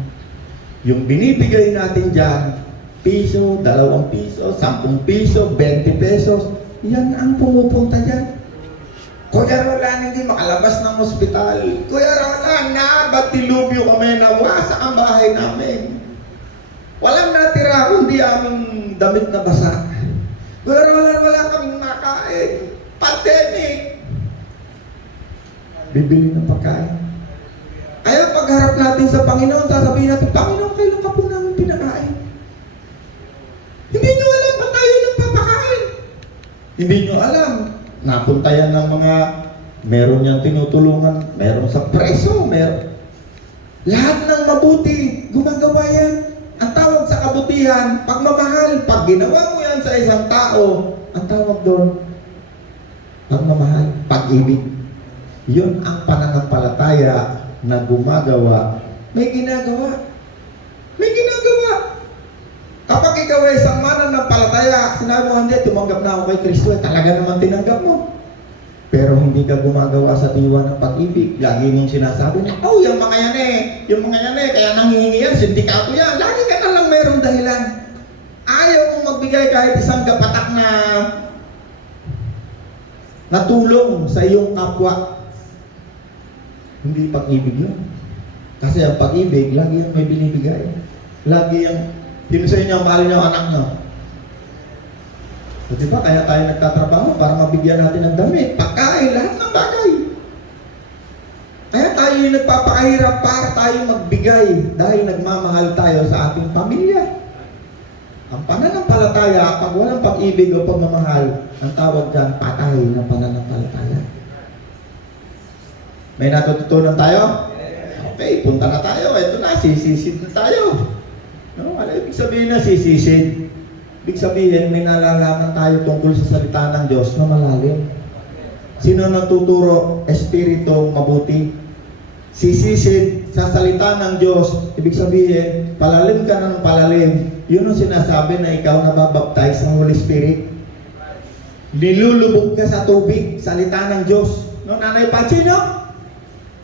Yung binibigay natin dyan, piso, 2 piso, 10 piso, 20 pesos, yan ang pumupunta dyan. Kuya Roland, hindi makalabas ng ospital. Kuya Roland, nabatilubyo kami, nawasak ang bahay namin. Walang natira kundi aming damit na basa. Kuya Roland, wala kaming makain. Pandemic. Bibili ng pagkain. Kaya pagharap natin sa Panginoon, sasabihin natin, Panginoon, kailan ka po namin pinakain? Hindi nyo alam pa tayo nagpapakain. Hindi nyo alam. Napunta yan ng mga, meron niyang tinutulungan, meron sa preso, meron. Lahat ng mabuti, gumagawa yan. Ang tawag sa kabutihan, pagmamahal. Pag ginawa mo yan sa isang tao, ang tawag doon, pagmamahal, pag-ibig. Yun ang pananampalataya na gumagawa. May ginagawa. May ginagawa. Kapag ikaw ay isang mananampalataya, sinabi mo, hindi, tumanggap na ako kay Kristo, talaga naman tinanggap mo. Pero hindi ka gumagawa sa diwa ng pag-ibig. Lagi mong sinasabi na, oh, yung mga yan kaya nanghihingi yan, sindikato yan. Lagi ka na lang mayroong dahilan. Ayaw mong magbigay kahit isang kapatak na tulong sa iyong kapwa. Hindi pag-ibig yun. Kasi ang pag-ibig, lagi yung may binibigay. Lagi yung, sino sa inyo, mahal niyo ang anak niyo. So, diba, kaya tayo nagtatrabaho para mabigyan natin ng damit, pagkain, lahat ng bagay. Kaya tayo yung nagpapakahirap para tayo magbigay dahil nagmamahal tayo sa ating pamilya. Ang pananampalataya, pag walang pag-ibig o pagmamahal, ang tawag dyan, patay ng pananampalataya. May natututunan tayo? Okay, punta na tayo. Ito na, sisisid na tayo. No, ano ibig sabihin na sisisid? Ibig sabihin, may nalalaman tayo tungkol sa salita ng Diyos na malalim. Sino natuturo? Espiritu mabuti. Sisisid sa salita ng Diyos, ibig sabihin, palalim ka ng palalim. Yun ang sinasabi na ikaw nababaptize sa Holy Spirit. Nilulubog ka sa tubig, salita ng Diyos. No, Nanay Pachi, no?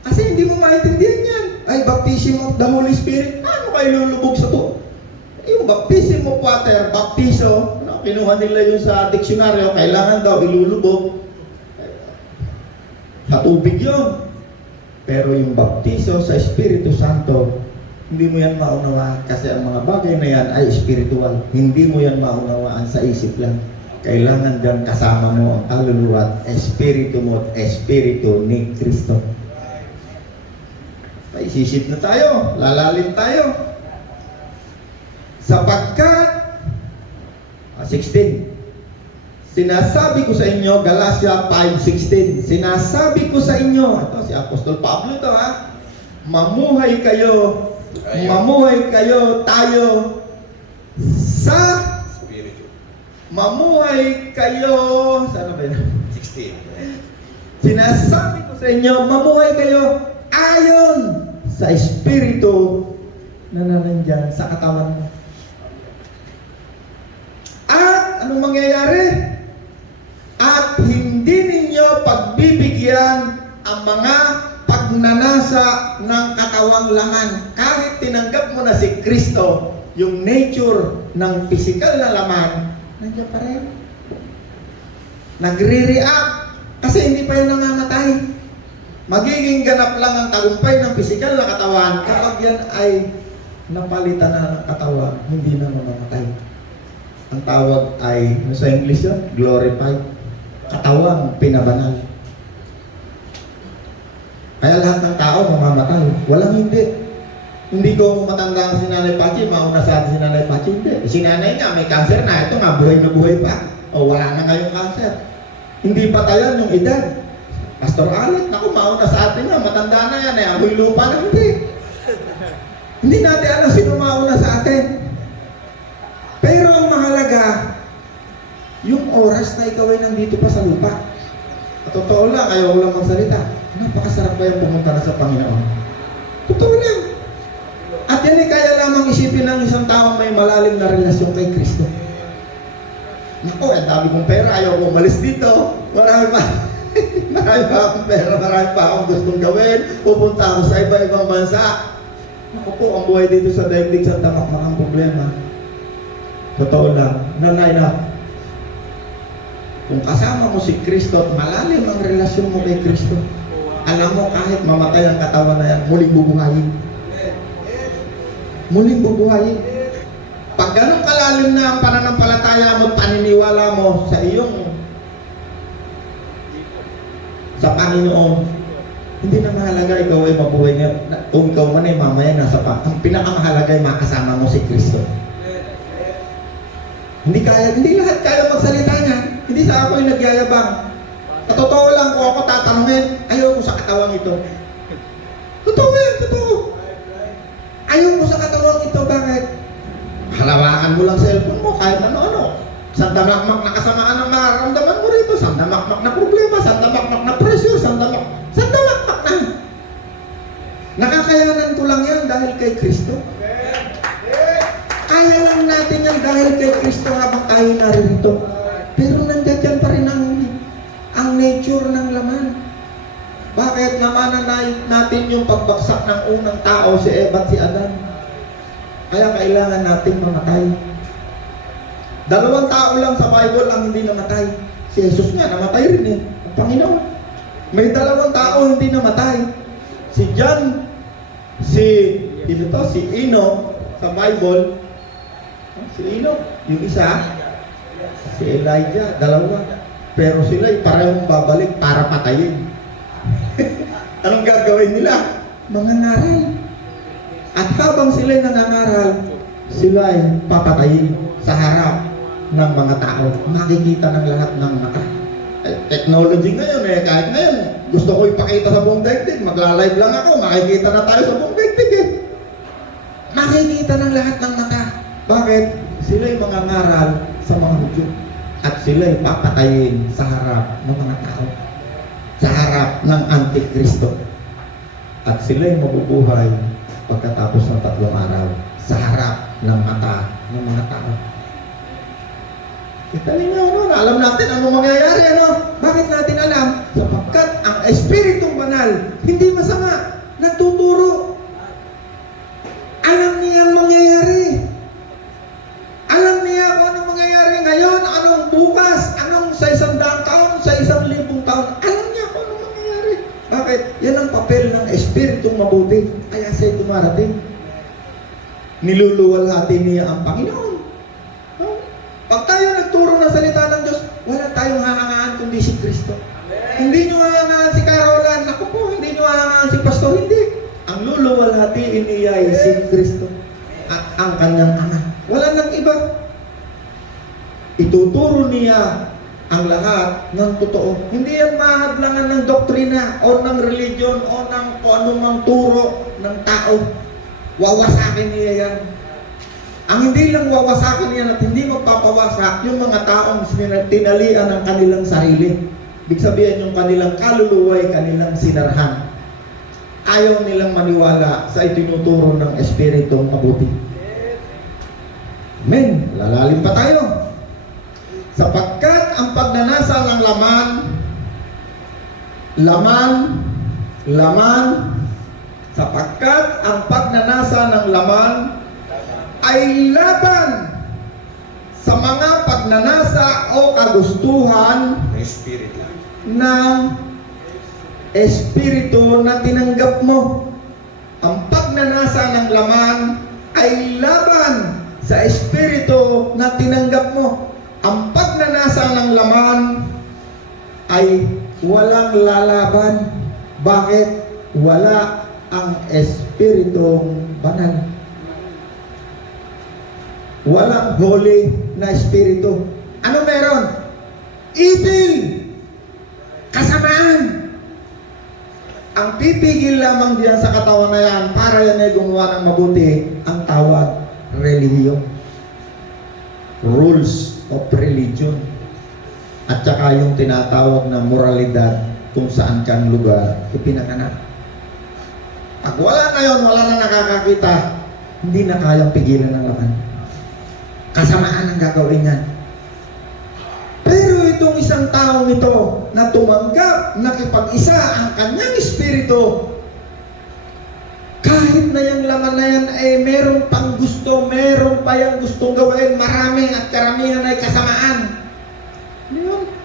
Kasi hindi mo maintindihan yan. Ay, baptism of the Holy Spirit. Paano kayo lulubog sa tubig? Yung baptism of water, baptiso, no? Kinuha nila yun sa diksyonaryo, kailangan daw ilulubog sa tubig yun. Pero yung baptiso sa Espiritu Santo, hindi mo yan maunawaan kasi ang mga bagay na yan ay spiritual. Hindi mo yan maunawaan sa isip lang. Kailangan dyan kasama mo ang kaluluwa at espiritu mo at espiritu ni Kristo. Ay, sisip na tayo, lalalim tayo. Sapagkat 16. Sinasabi ko sa inyo, Galatia 5:16. Sinasabi ko sa inyo, ito si Apostol Pablo ito ha. Mamuhay kayo tayo sa Spirito. mamuhay kayo, saan ba yun? 16. Sinasabi ko sa inyo, mamuhay kayo ayon sa Espiritu na nanandyan sa katawan mo. At anong mangyayari? At hindi ninyo pagbibigyan ang mga pagnanasa ng katawang laman. Kahit tinanggap mo na si Kristo, yung nature ng physical na laman, nandiyan pa rin. Nagre-react kasi hindi pa yan namamatay. Magiging ganap lang ang tagumpay ng physical na katawan kapag yan ay napalitan na ng katawan, hindi na mamamatay. Ang tawag ay, sa English yun, glorified. Katawang pinabanal. Kaya lahat ng tao mamamatay. Walang hindi. Hindi ko matanda si Nanay Pachi, mauna sa atin si Nanay Pachi, hindi. Si Nanay nga, may cancer na. Ito nga, buhay na buhay pa. O wala na ngayong cancer. Hindi pa tayo yung edad. Pastor Alec, naku, mauna sa atin nga, matanda na yan. Amoy lupa na, hindi. Hindi natin alam sino mauna sa atin. Pero ang mahalaga, yung oras na ikaw ay nandito pa sa lupa. At totoo lang, ayaw lang magsalita. Napakasarap ba yung pumunta na sa Panginoon? Totoo lang. At yan ay kaya lamang isipin ng isang taong may malalim na relasyon kay Kristo. Naku, ang dami kong pera, ayaw ko umalis dito. Marami pa. Marami pa akong pera, marami pa akong gustong gawin. Pupunta ako sa iba-ibang bansa. Naku po, ang buhay dito sa daigdig sa tamakmak ang problema. Totoo lang, nanay na. Kung kasama mo si Kristo at malalim ang relasyon mo kay Kristo, alam mo kahit mamatay ang katawan na yan, muling bubuhayin. Muling bubuhayin. Pag ganun kalalim na ang pananampalataya mo at paniniwala mo sa iyong sa Panginoon, hindi na mahalaga ikaw ay mabuhay niya. Kung ikaw man ay mamaya nasa pa. Ang pinakamahalaga ay makasama mo si Kristo. Hindi lahat kaya magsalita niya. Hindi sa ako yung nagyayabang. At totoo lang, kung ako tatanungin, ayaw ko sa katawang ito. Totoo yan, totoo. Ayaw ko sa katawang ito, bakit? Halawakan mo lang cellphone mo, kahit ano-ano. Sandamakmak na kasamaan ang mararamdaman mo rito. Sandamakmak na problema, sandamakmak na pressure, sandamakmak na. Nakakayanan ko lang yan dahil kay Kristo. Kaya lang natin yung dahil kay Kristo habang tayo narito. Pero nandiyan pa rin ang nature ng laman. Bakit namanan natin yung pagbagsak ng unang tao, si Eva at si Adan? Kaya kailangan nating mamatay. 2 tao lang sa Bible ang hindi namatay. Si Jesus nga, namatay rin eh. Ang Panginoon. May 2 tao hindi namatay. Si John, si Enoch sa Bible. Si Enoch, yung isa, si Elijah, 2. Pero sila'y parehong babalik para patayin. Anong gagawin nila? Mangangaral. At habang sila'y nangangaral, sila'y papatayin sa harap ng mga tao. Makikita ng lahat ng mata. Technology ngayon kahit ngayon, gusto ko ipakita sa buong daigdig, magla-live lang ako, makikita na tayo sa buong daigdig eh. Makikita ng lahat ng mata. Bakit? Sila'y mangangaral sa mga Hudyo. At sila'y papatayin sa harap ng mga tao. Sa harap ng Antikristo. At sila'y mabubuhay pagkatapos ng 3 araw sa harap ng mata ng mga tao. Itali nga, alam natin ano mangyayari, Bakit natin alam? Sapagkat ang Espiritong Banal hindi masama, nagtuturo. Alam niya ang mangyayari. Alam niya kung anong mangyayari ngayon, anong bukas, anong sa 100 taon, sa 1,000 taon. Alam niya kung anong mangyayari. Bakit? Yan ang papel ng Espiritong mabuti. Kaya siya'y dumarating. Niluluwalhati niya ang Panginoon. Pag tayo nagturo ng salita ng Diyos, wala tayong hahangaan kundi si Kristo. Hindi nyo hahangaan si Carolan. Ako po, hindi nyo hahangaan si Pastor. Hindi. Ang luluwalhatiin niya ay si Kristo at ang kanyang Ama. Wala nang iba. Ituturo niya ang lahat ng totoo. Hindi yan mahadlangan ng doktrina o ng religion o ng kung anumang turo ng tao. Wawasakin niya yan. Ang hindi lang wawasakin yan at hindi magpapawasak yung mga taong tinalian ng kanilang sarili. Ibig sabihin yung kanilang kaluluway, kanilang sinarhan. Ayaw nilang maniwala sa itinuturo ng Espiritong mabuti. Amen. Lalalim pa tayo. Sapagkat ang pagnanasa ng sapagkat ang pagnanasa ng laman ay laban sa mga pagnanasa o kagustuhan May spirit lang. ng Espiritu na tinanggap mo. Ang pagnanasa ng laman ay laban sa Espiritu na tinanggap mo. Ang pagnanasa ng laman ay walang lalaban. Bakit? Wala ang Espiritong Banal. Walang holy na espiritu. Ano meron? Evil! Kasamaan! Ang pipigil lamang diyan sa katawan na yan para yan ay gumawa ng mabuti ang tawag relihiyon. Rules of religion. At saka yung tinatawag na moralidad kung saan kang lugar ipinaganap. Pag wala na yun, wala na nakakakita, hindi na kayang pigilan ng laman. Kasamaan ang gagawin niyan. Pero itong isang taong ito na tumanggap, nakipag-isa ang kanyang espiritu, kahit na yung laman na yan ay meron pang gusto, meron pa yung gustong gawin, marami at karamihan ay kasamaan.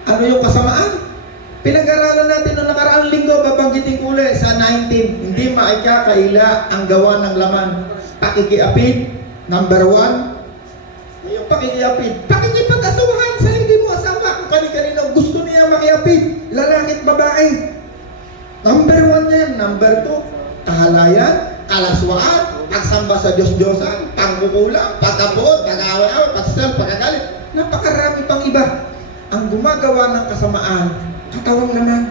Ano yung kasamaan? Pinag-aralan natin noong nakaraang linggo, babanggitin ko ulit sa 19, hindi maikakaila ang gawa ng laman. Pakikiapid, number 1. Yung pakikiapid, pakikipag-asawahan sa hindi mo asawa kung kani-kanino gusto niya makiapid, lalaki at babae. Number 1 yan. Number 2, kahalayan, kalaswaan, pagsamba sa Diyos-Diyosan, pangkukulang, pagkabuot, pag-away-away, pagsasal, pagkagalit. Napakarami pang iba. Ang gumagawa ng kasamaan, katawang laman.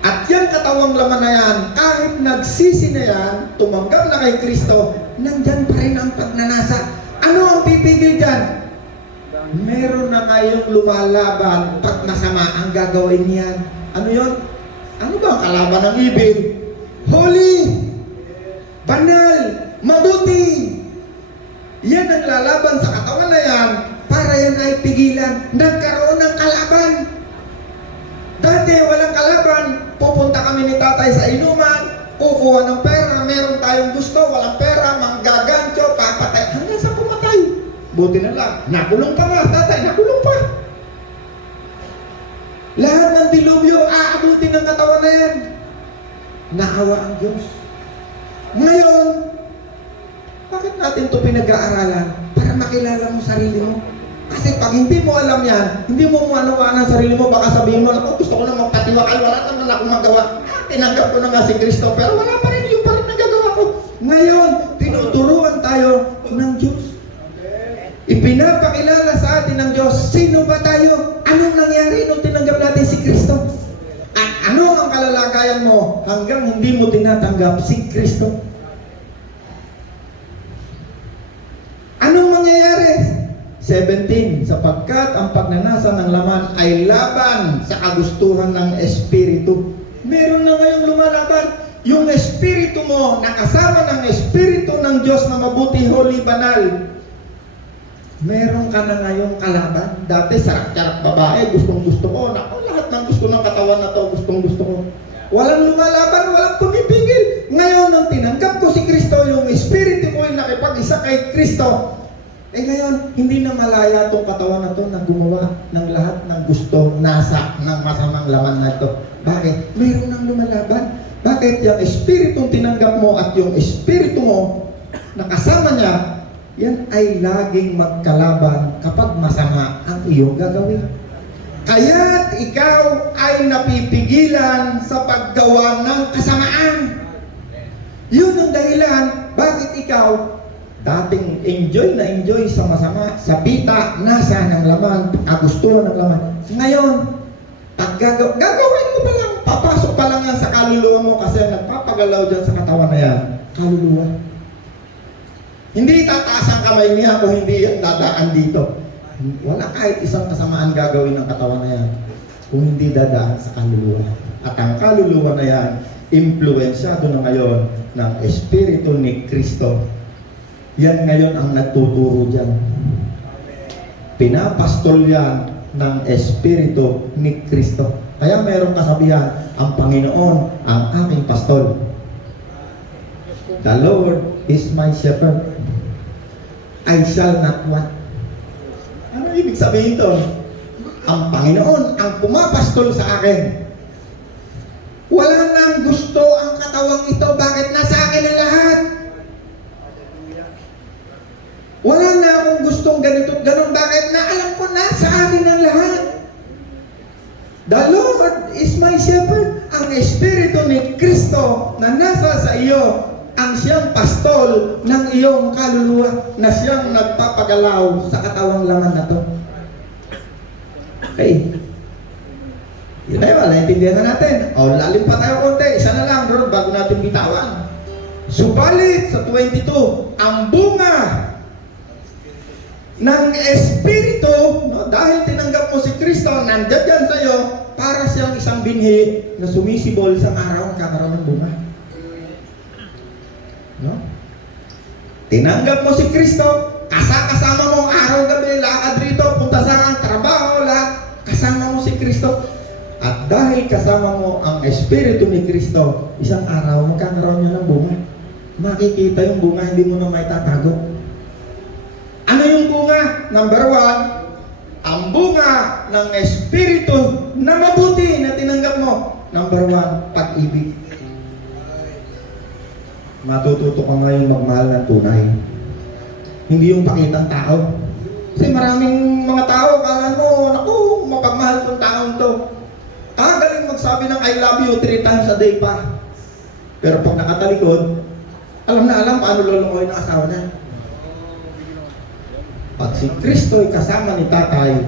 At yan katawang laman na yan, kahit nagsisi na yan, tumanggap na kay Kristo, nandyan pa rin ang pagnanasa. Ano ang pipigil dyan? Meron na kayong lumalaban pag masama ang gagawin niyan. Ano yun? Ano ba ang kalaban ng ibig? Holy! Banal! Mabuti! Yan ang lalaban sa katawan na yan para yan ay pigilan. Nagkaroon ng kalaban. Dati walang kalaban. Pupunta kami ni tatay sa inuman, kukuha ng pera, meron tayong gusto, walang pera, manggagancho, papatay, hanggang sa pumatay. Buti na lang, nakulong pa nga tatay, nakulong pa. Lahat ng dilubyo, aabutin ng katawan na yan. Naawa ang Diyos. Ngayon, bakit natin ito pinag-aaralan? Para makilala mo sarili mo. Kasi pag hindi mo alam yan, hindi mo manuwaan ang sarili mo, baka sabihin mo, ako gusto ko na magpatiwakal, wala naman akong magawa. Tinanggap ko na nga si Kristo, pero wala pa rin yung pa rin nagagawa ko. Ngayon, tinuturuan tayo ng Diyos. Ipinapakilala sa atin ng Diyos, sino ba tayo? Anong nangyari nung tinanggap natin si Kristo? At ano ang kalalagayan mo hanggang hindi mo tinatanggap si Kristo? Anong mangyayari? 17, sapagkat ang pagnanasa ng laman ay laban sa kagustuhan ng Espiritu. Meron na ngayong lumalaban. Yung Espiritu mo, nakasama ng Espiritu ng Diyos na mabuti, holy, banal. Meron ka na ngayong kalaban. Dati sarap-sarap babae, gustong-gusto ko. Naku, lahat ng gusto ng katawan na to, gustong-gusto ko. Walang lumalaban, walang pumipigil. Ngayon, nung tinanggap ko si Kristo, yung Espiritu ko ay nakipag-isa kay Kristo. Ngayon, hindi na malaya itong katawan na to na gumawa ng lahat ng gusto, nasa ng masamang laman na ito. Bakit? Meron nang lumalaban. Bakit? Yung Espiritong tinanggap mo at yung Espiritu mo nakasama niya, yan ay laging magkalaban kapag masama ang iyong gagawin. Kaya't ikaw ay napipigilan sa paggawa ng kasamaan. Yun ang dahilan bakit ikaw dating enjoy na enjoy sa masama, sa pita, nasa ng laman, kagustuhan ng laman. Ngayon, pag gagawin mo pa lang, papasok pa lang yan sa kaluluwa mo kasi nagpapagalaw dyan sa katawan na yan, kaluluwa. Hindi tataas ang kamay niya kung hindi yan dadaan dito. Wala kahit isang kasamaan gagawin ng katawan na yan kung hindi dadaan sa kaluluwa. At ang kaluluwa na yan, impluensyado na ngayon ng Espiritu ni Kristo. Yan ngayon ang nagtuturo dyan. Pinapastol yan ng Espiritu ni Kristo. Kaya merong kasabihan, ang Panginoon ang aking pastol. The Lord is my shepherd. I shall not want. Ano ibig sabihin ito? Ang Panginoon ang pumapastol sa akin. Wala nang gusto ang katawang ito. Bakit? Nasa akin ang lahat. Wala na akong gustong ganito at ganon. Bakit? Na alam ko na sa akin ang lahat. The Lord is my shepherd. Ang Espiritu ni Kristo na nasa sa iyo, ang siyang pastol ng iyong kaluluwa na siyang nagpapagalaw sa katawang laman na to. Okay. Yun na yun, naintindihan na natin. O, lalim pa tayo konti. Isa na lang, bro, bago natin bitawan. Subalit sa 22, ang bunga ng Espiritu, no, dahil tinanggap mo si Kristo, nandiyan dyan sa'yo, para siyang isang binhi na sumisibol sa araw ang kakaroon ng bunga. No? Tinanggap mo si Kristo, kasama mo araw-gabi, lakad rito, punta sa trabaho, lahat, kasama mo si Kristo. At dahil kasama mo ang Espiritu ni Kristo, isang araw, magkakaroon niya ng bunga. Makikita yung bunga, hindi mo na may tatago. Ano yung bunga? Number 1, ang bunga ng Espiritu na mabuti na tinanggap mo. Number 1, pag-ibig. Matututo ka ngayon magmahal ng tunay. Hindi yung pakitang tao. Kasi maraming mga tao, kala mo, naku, mapagmahal tong taong to. Galing magsabi ng I love you 3 times a day pa. Pero pag nakatalikod, alam na alam paano lulungoy ng asawa na. Pag si Kristo ay kasama ni tatay,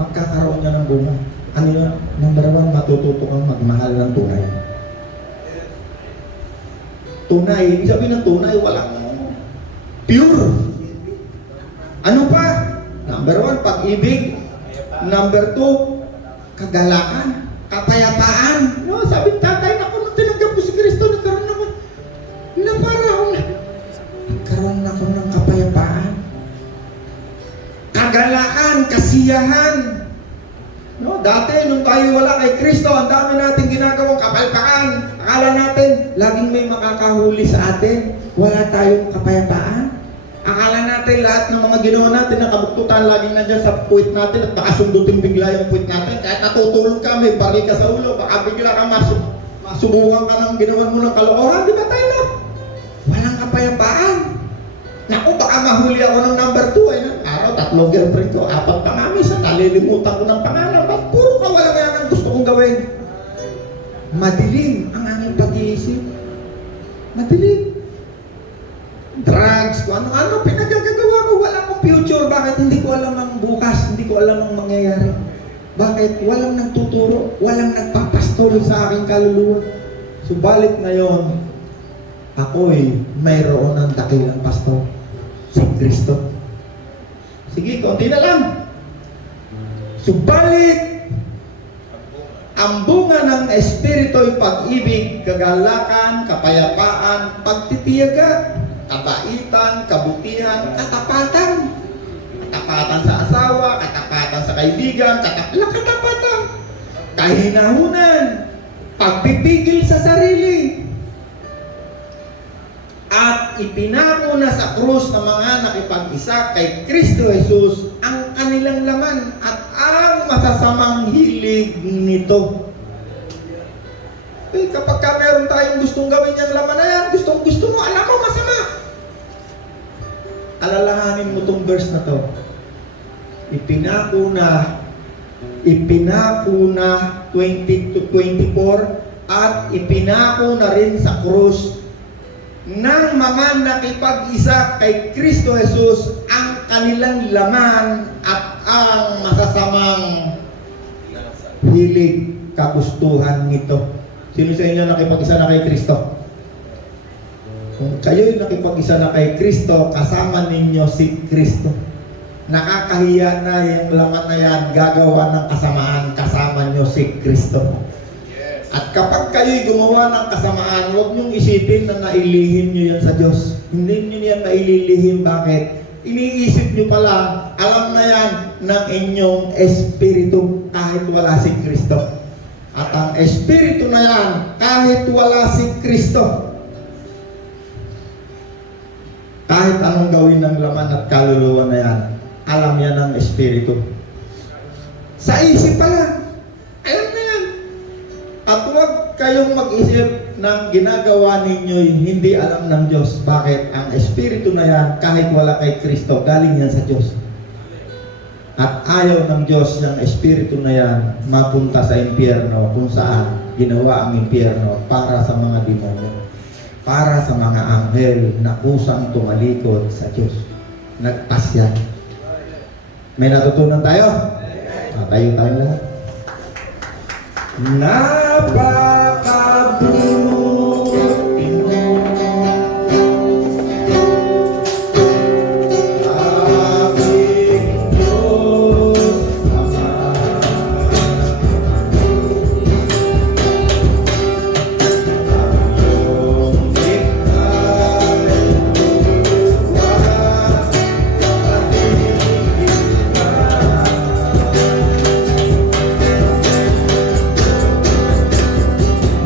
magkakaroon niya ng bunga. Ano yun? Number 1, matututo kang magmahal ng tunay. Tunay, ibig sabihin ng tunay, walang pure. Ano pa? Number 1, pag-ibig. Number 2, kagalakan, kapayapaan. No, sabi ng tatay, naku, nung tinanggap ko si Kristo, nagkaroon ako ng kapayapaan. kagalakan, kasiyahan. No, dati nung tayo wala kay Kristo, ang dami nating ginagawang kapalpakan. Akala natin laging may makakahuli sa atin. Wala tayong kapayapaan. Akala natin lahat ng mga ginawa natin na kabuktutan laging nandiyan sa puwit natin at baka sundutin bigla yung puwit natin. Kahit natutulog ka, may bari ka sa ulo, baka bigla kang masubukan ka ng ginawan mo ng kalokohan. Di ba tayo? Walang kapayapaan. Naku, baka mahuli ako ng number 2 eh. Araw, 3 girlfriend ko, 4 pa nga minsan, nalilimutan ko ng pangalan. Ba't puro kawala-wala ang gusto kong gawin? Madilim ang aking pag-iisip. Madilim. Drugs, kung ano-ano, pinagagagawa ko. Wala akong future. Bakit? Hindi ko alam ang bukas. Hindi ko alam ang mangyayari. Bakit? Walang nagtuturo. Walang nagpapastol sa aking kaluluwa. Subalit ngayon, ako'y mayroon ng dakilang pastor. Si Kristo. Sige, konti na lang. Subalit, ang bunga ng Espiritu ay pag-ibig, kagalakan, kapayapaan, pagtitiyaga, kabaitan, kabutihan, katapatan. Katapatan sa asawa, katapatan sa kaibigan, katapatan. Kahinahunan, pagpipigil sa sarili. At ipinako na sa krus ng mga nakipag-isa kay Kristo Jesus ang kanilang laman at ang masasamang hilig nito. Eh, kapag ka meron tayong gustong gawin yung laman na yan, gusto mo, alam mo, masama. Alalahanin mo tong verse na to. Ipinako na 20 to 24 at ipinako na rin sa krus ng mga nakipag-isa kay Kristo Jesus ang kanilang laman at ang masasamang hilig kagustuhan nito. Sino sa inyo nakipag-isa na kay Kristo? Kung kayo'y nakipag-isa na kay Kristo, kasama ninyo si Kristo. Nakakahiya na yung laman na yan, gagawa ng kasamaan, kasama nyo si Kristo. At kapag kayo'y gumawa ng kasamaan, huwag niyong isipin na nailihim niyo yan sa Diyos. Hindi niyo yan naililihim. Bakit? Iniisip niyo pala, alam na yan ng inyong espiritu kahit wala si Kristo. At ang espiritu na yan, kahit wala si Kristo, kahit anong gawin ng laman at kaluluwa na yan, alam yan ng espiritu. Sa isip pa lang, alam na yan. At huwag kayong mag-isip ng ginagawa ninyo'y hindi alam ng Diyos. Bakit? Ang Espiritu na yan, kahit wala kay Kristo, galing yan sa Diyos. At ayaw ng Diyos yung Espiritu na yan mapunta sa impyerno kung saan ginawa ang impyerno para sa mga demonyo. Para sa mga anghel na kusang tumalikod sa Diyos. Nagpasya. May natutunan tayo? Tayo lahat. Napakabuti mo, aking Diyos Ama. Ang iyong bigay luwa, patigil ka.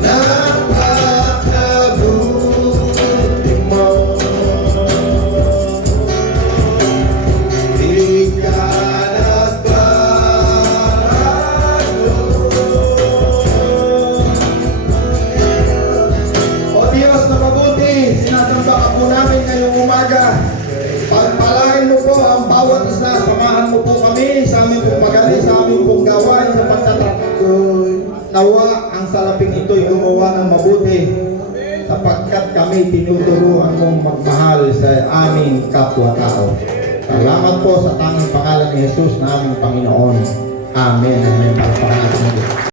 Napakabuti mo, di ka nagbago. O Diyos na mabuti, sinasamba ka po namin ngayong umaga. Pagpalain mo po ang bawat isa, samahan mo po kami sa aming pong magaling, sa aming pong gawain sa pagtatrabaho. Nawa ang salaping ito'y gumawa ng mabuti sapagkat kami tinuturuan mong magmahal sa aming kapwa-tao. Salamat po sa tanging pangalan ni Jesus na aming Panginoon. Amen. Amen. Palakpakan natin.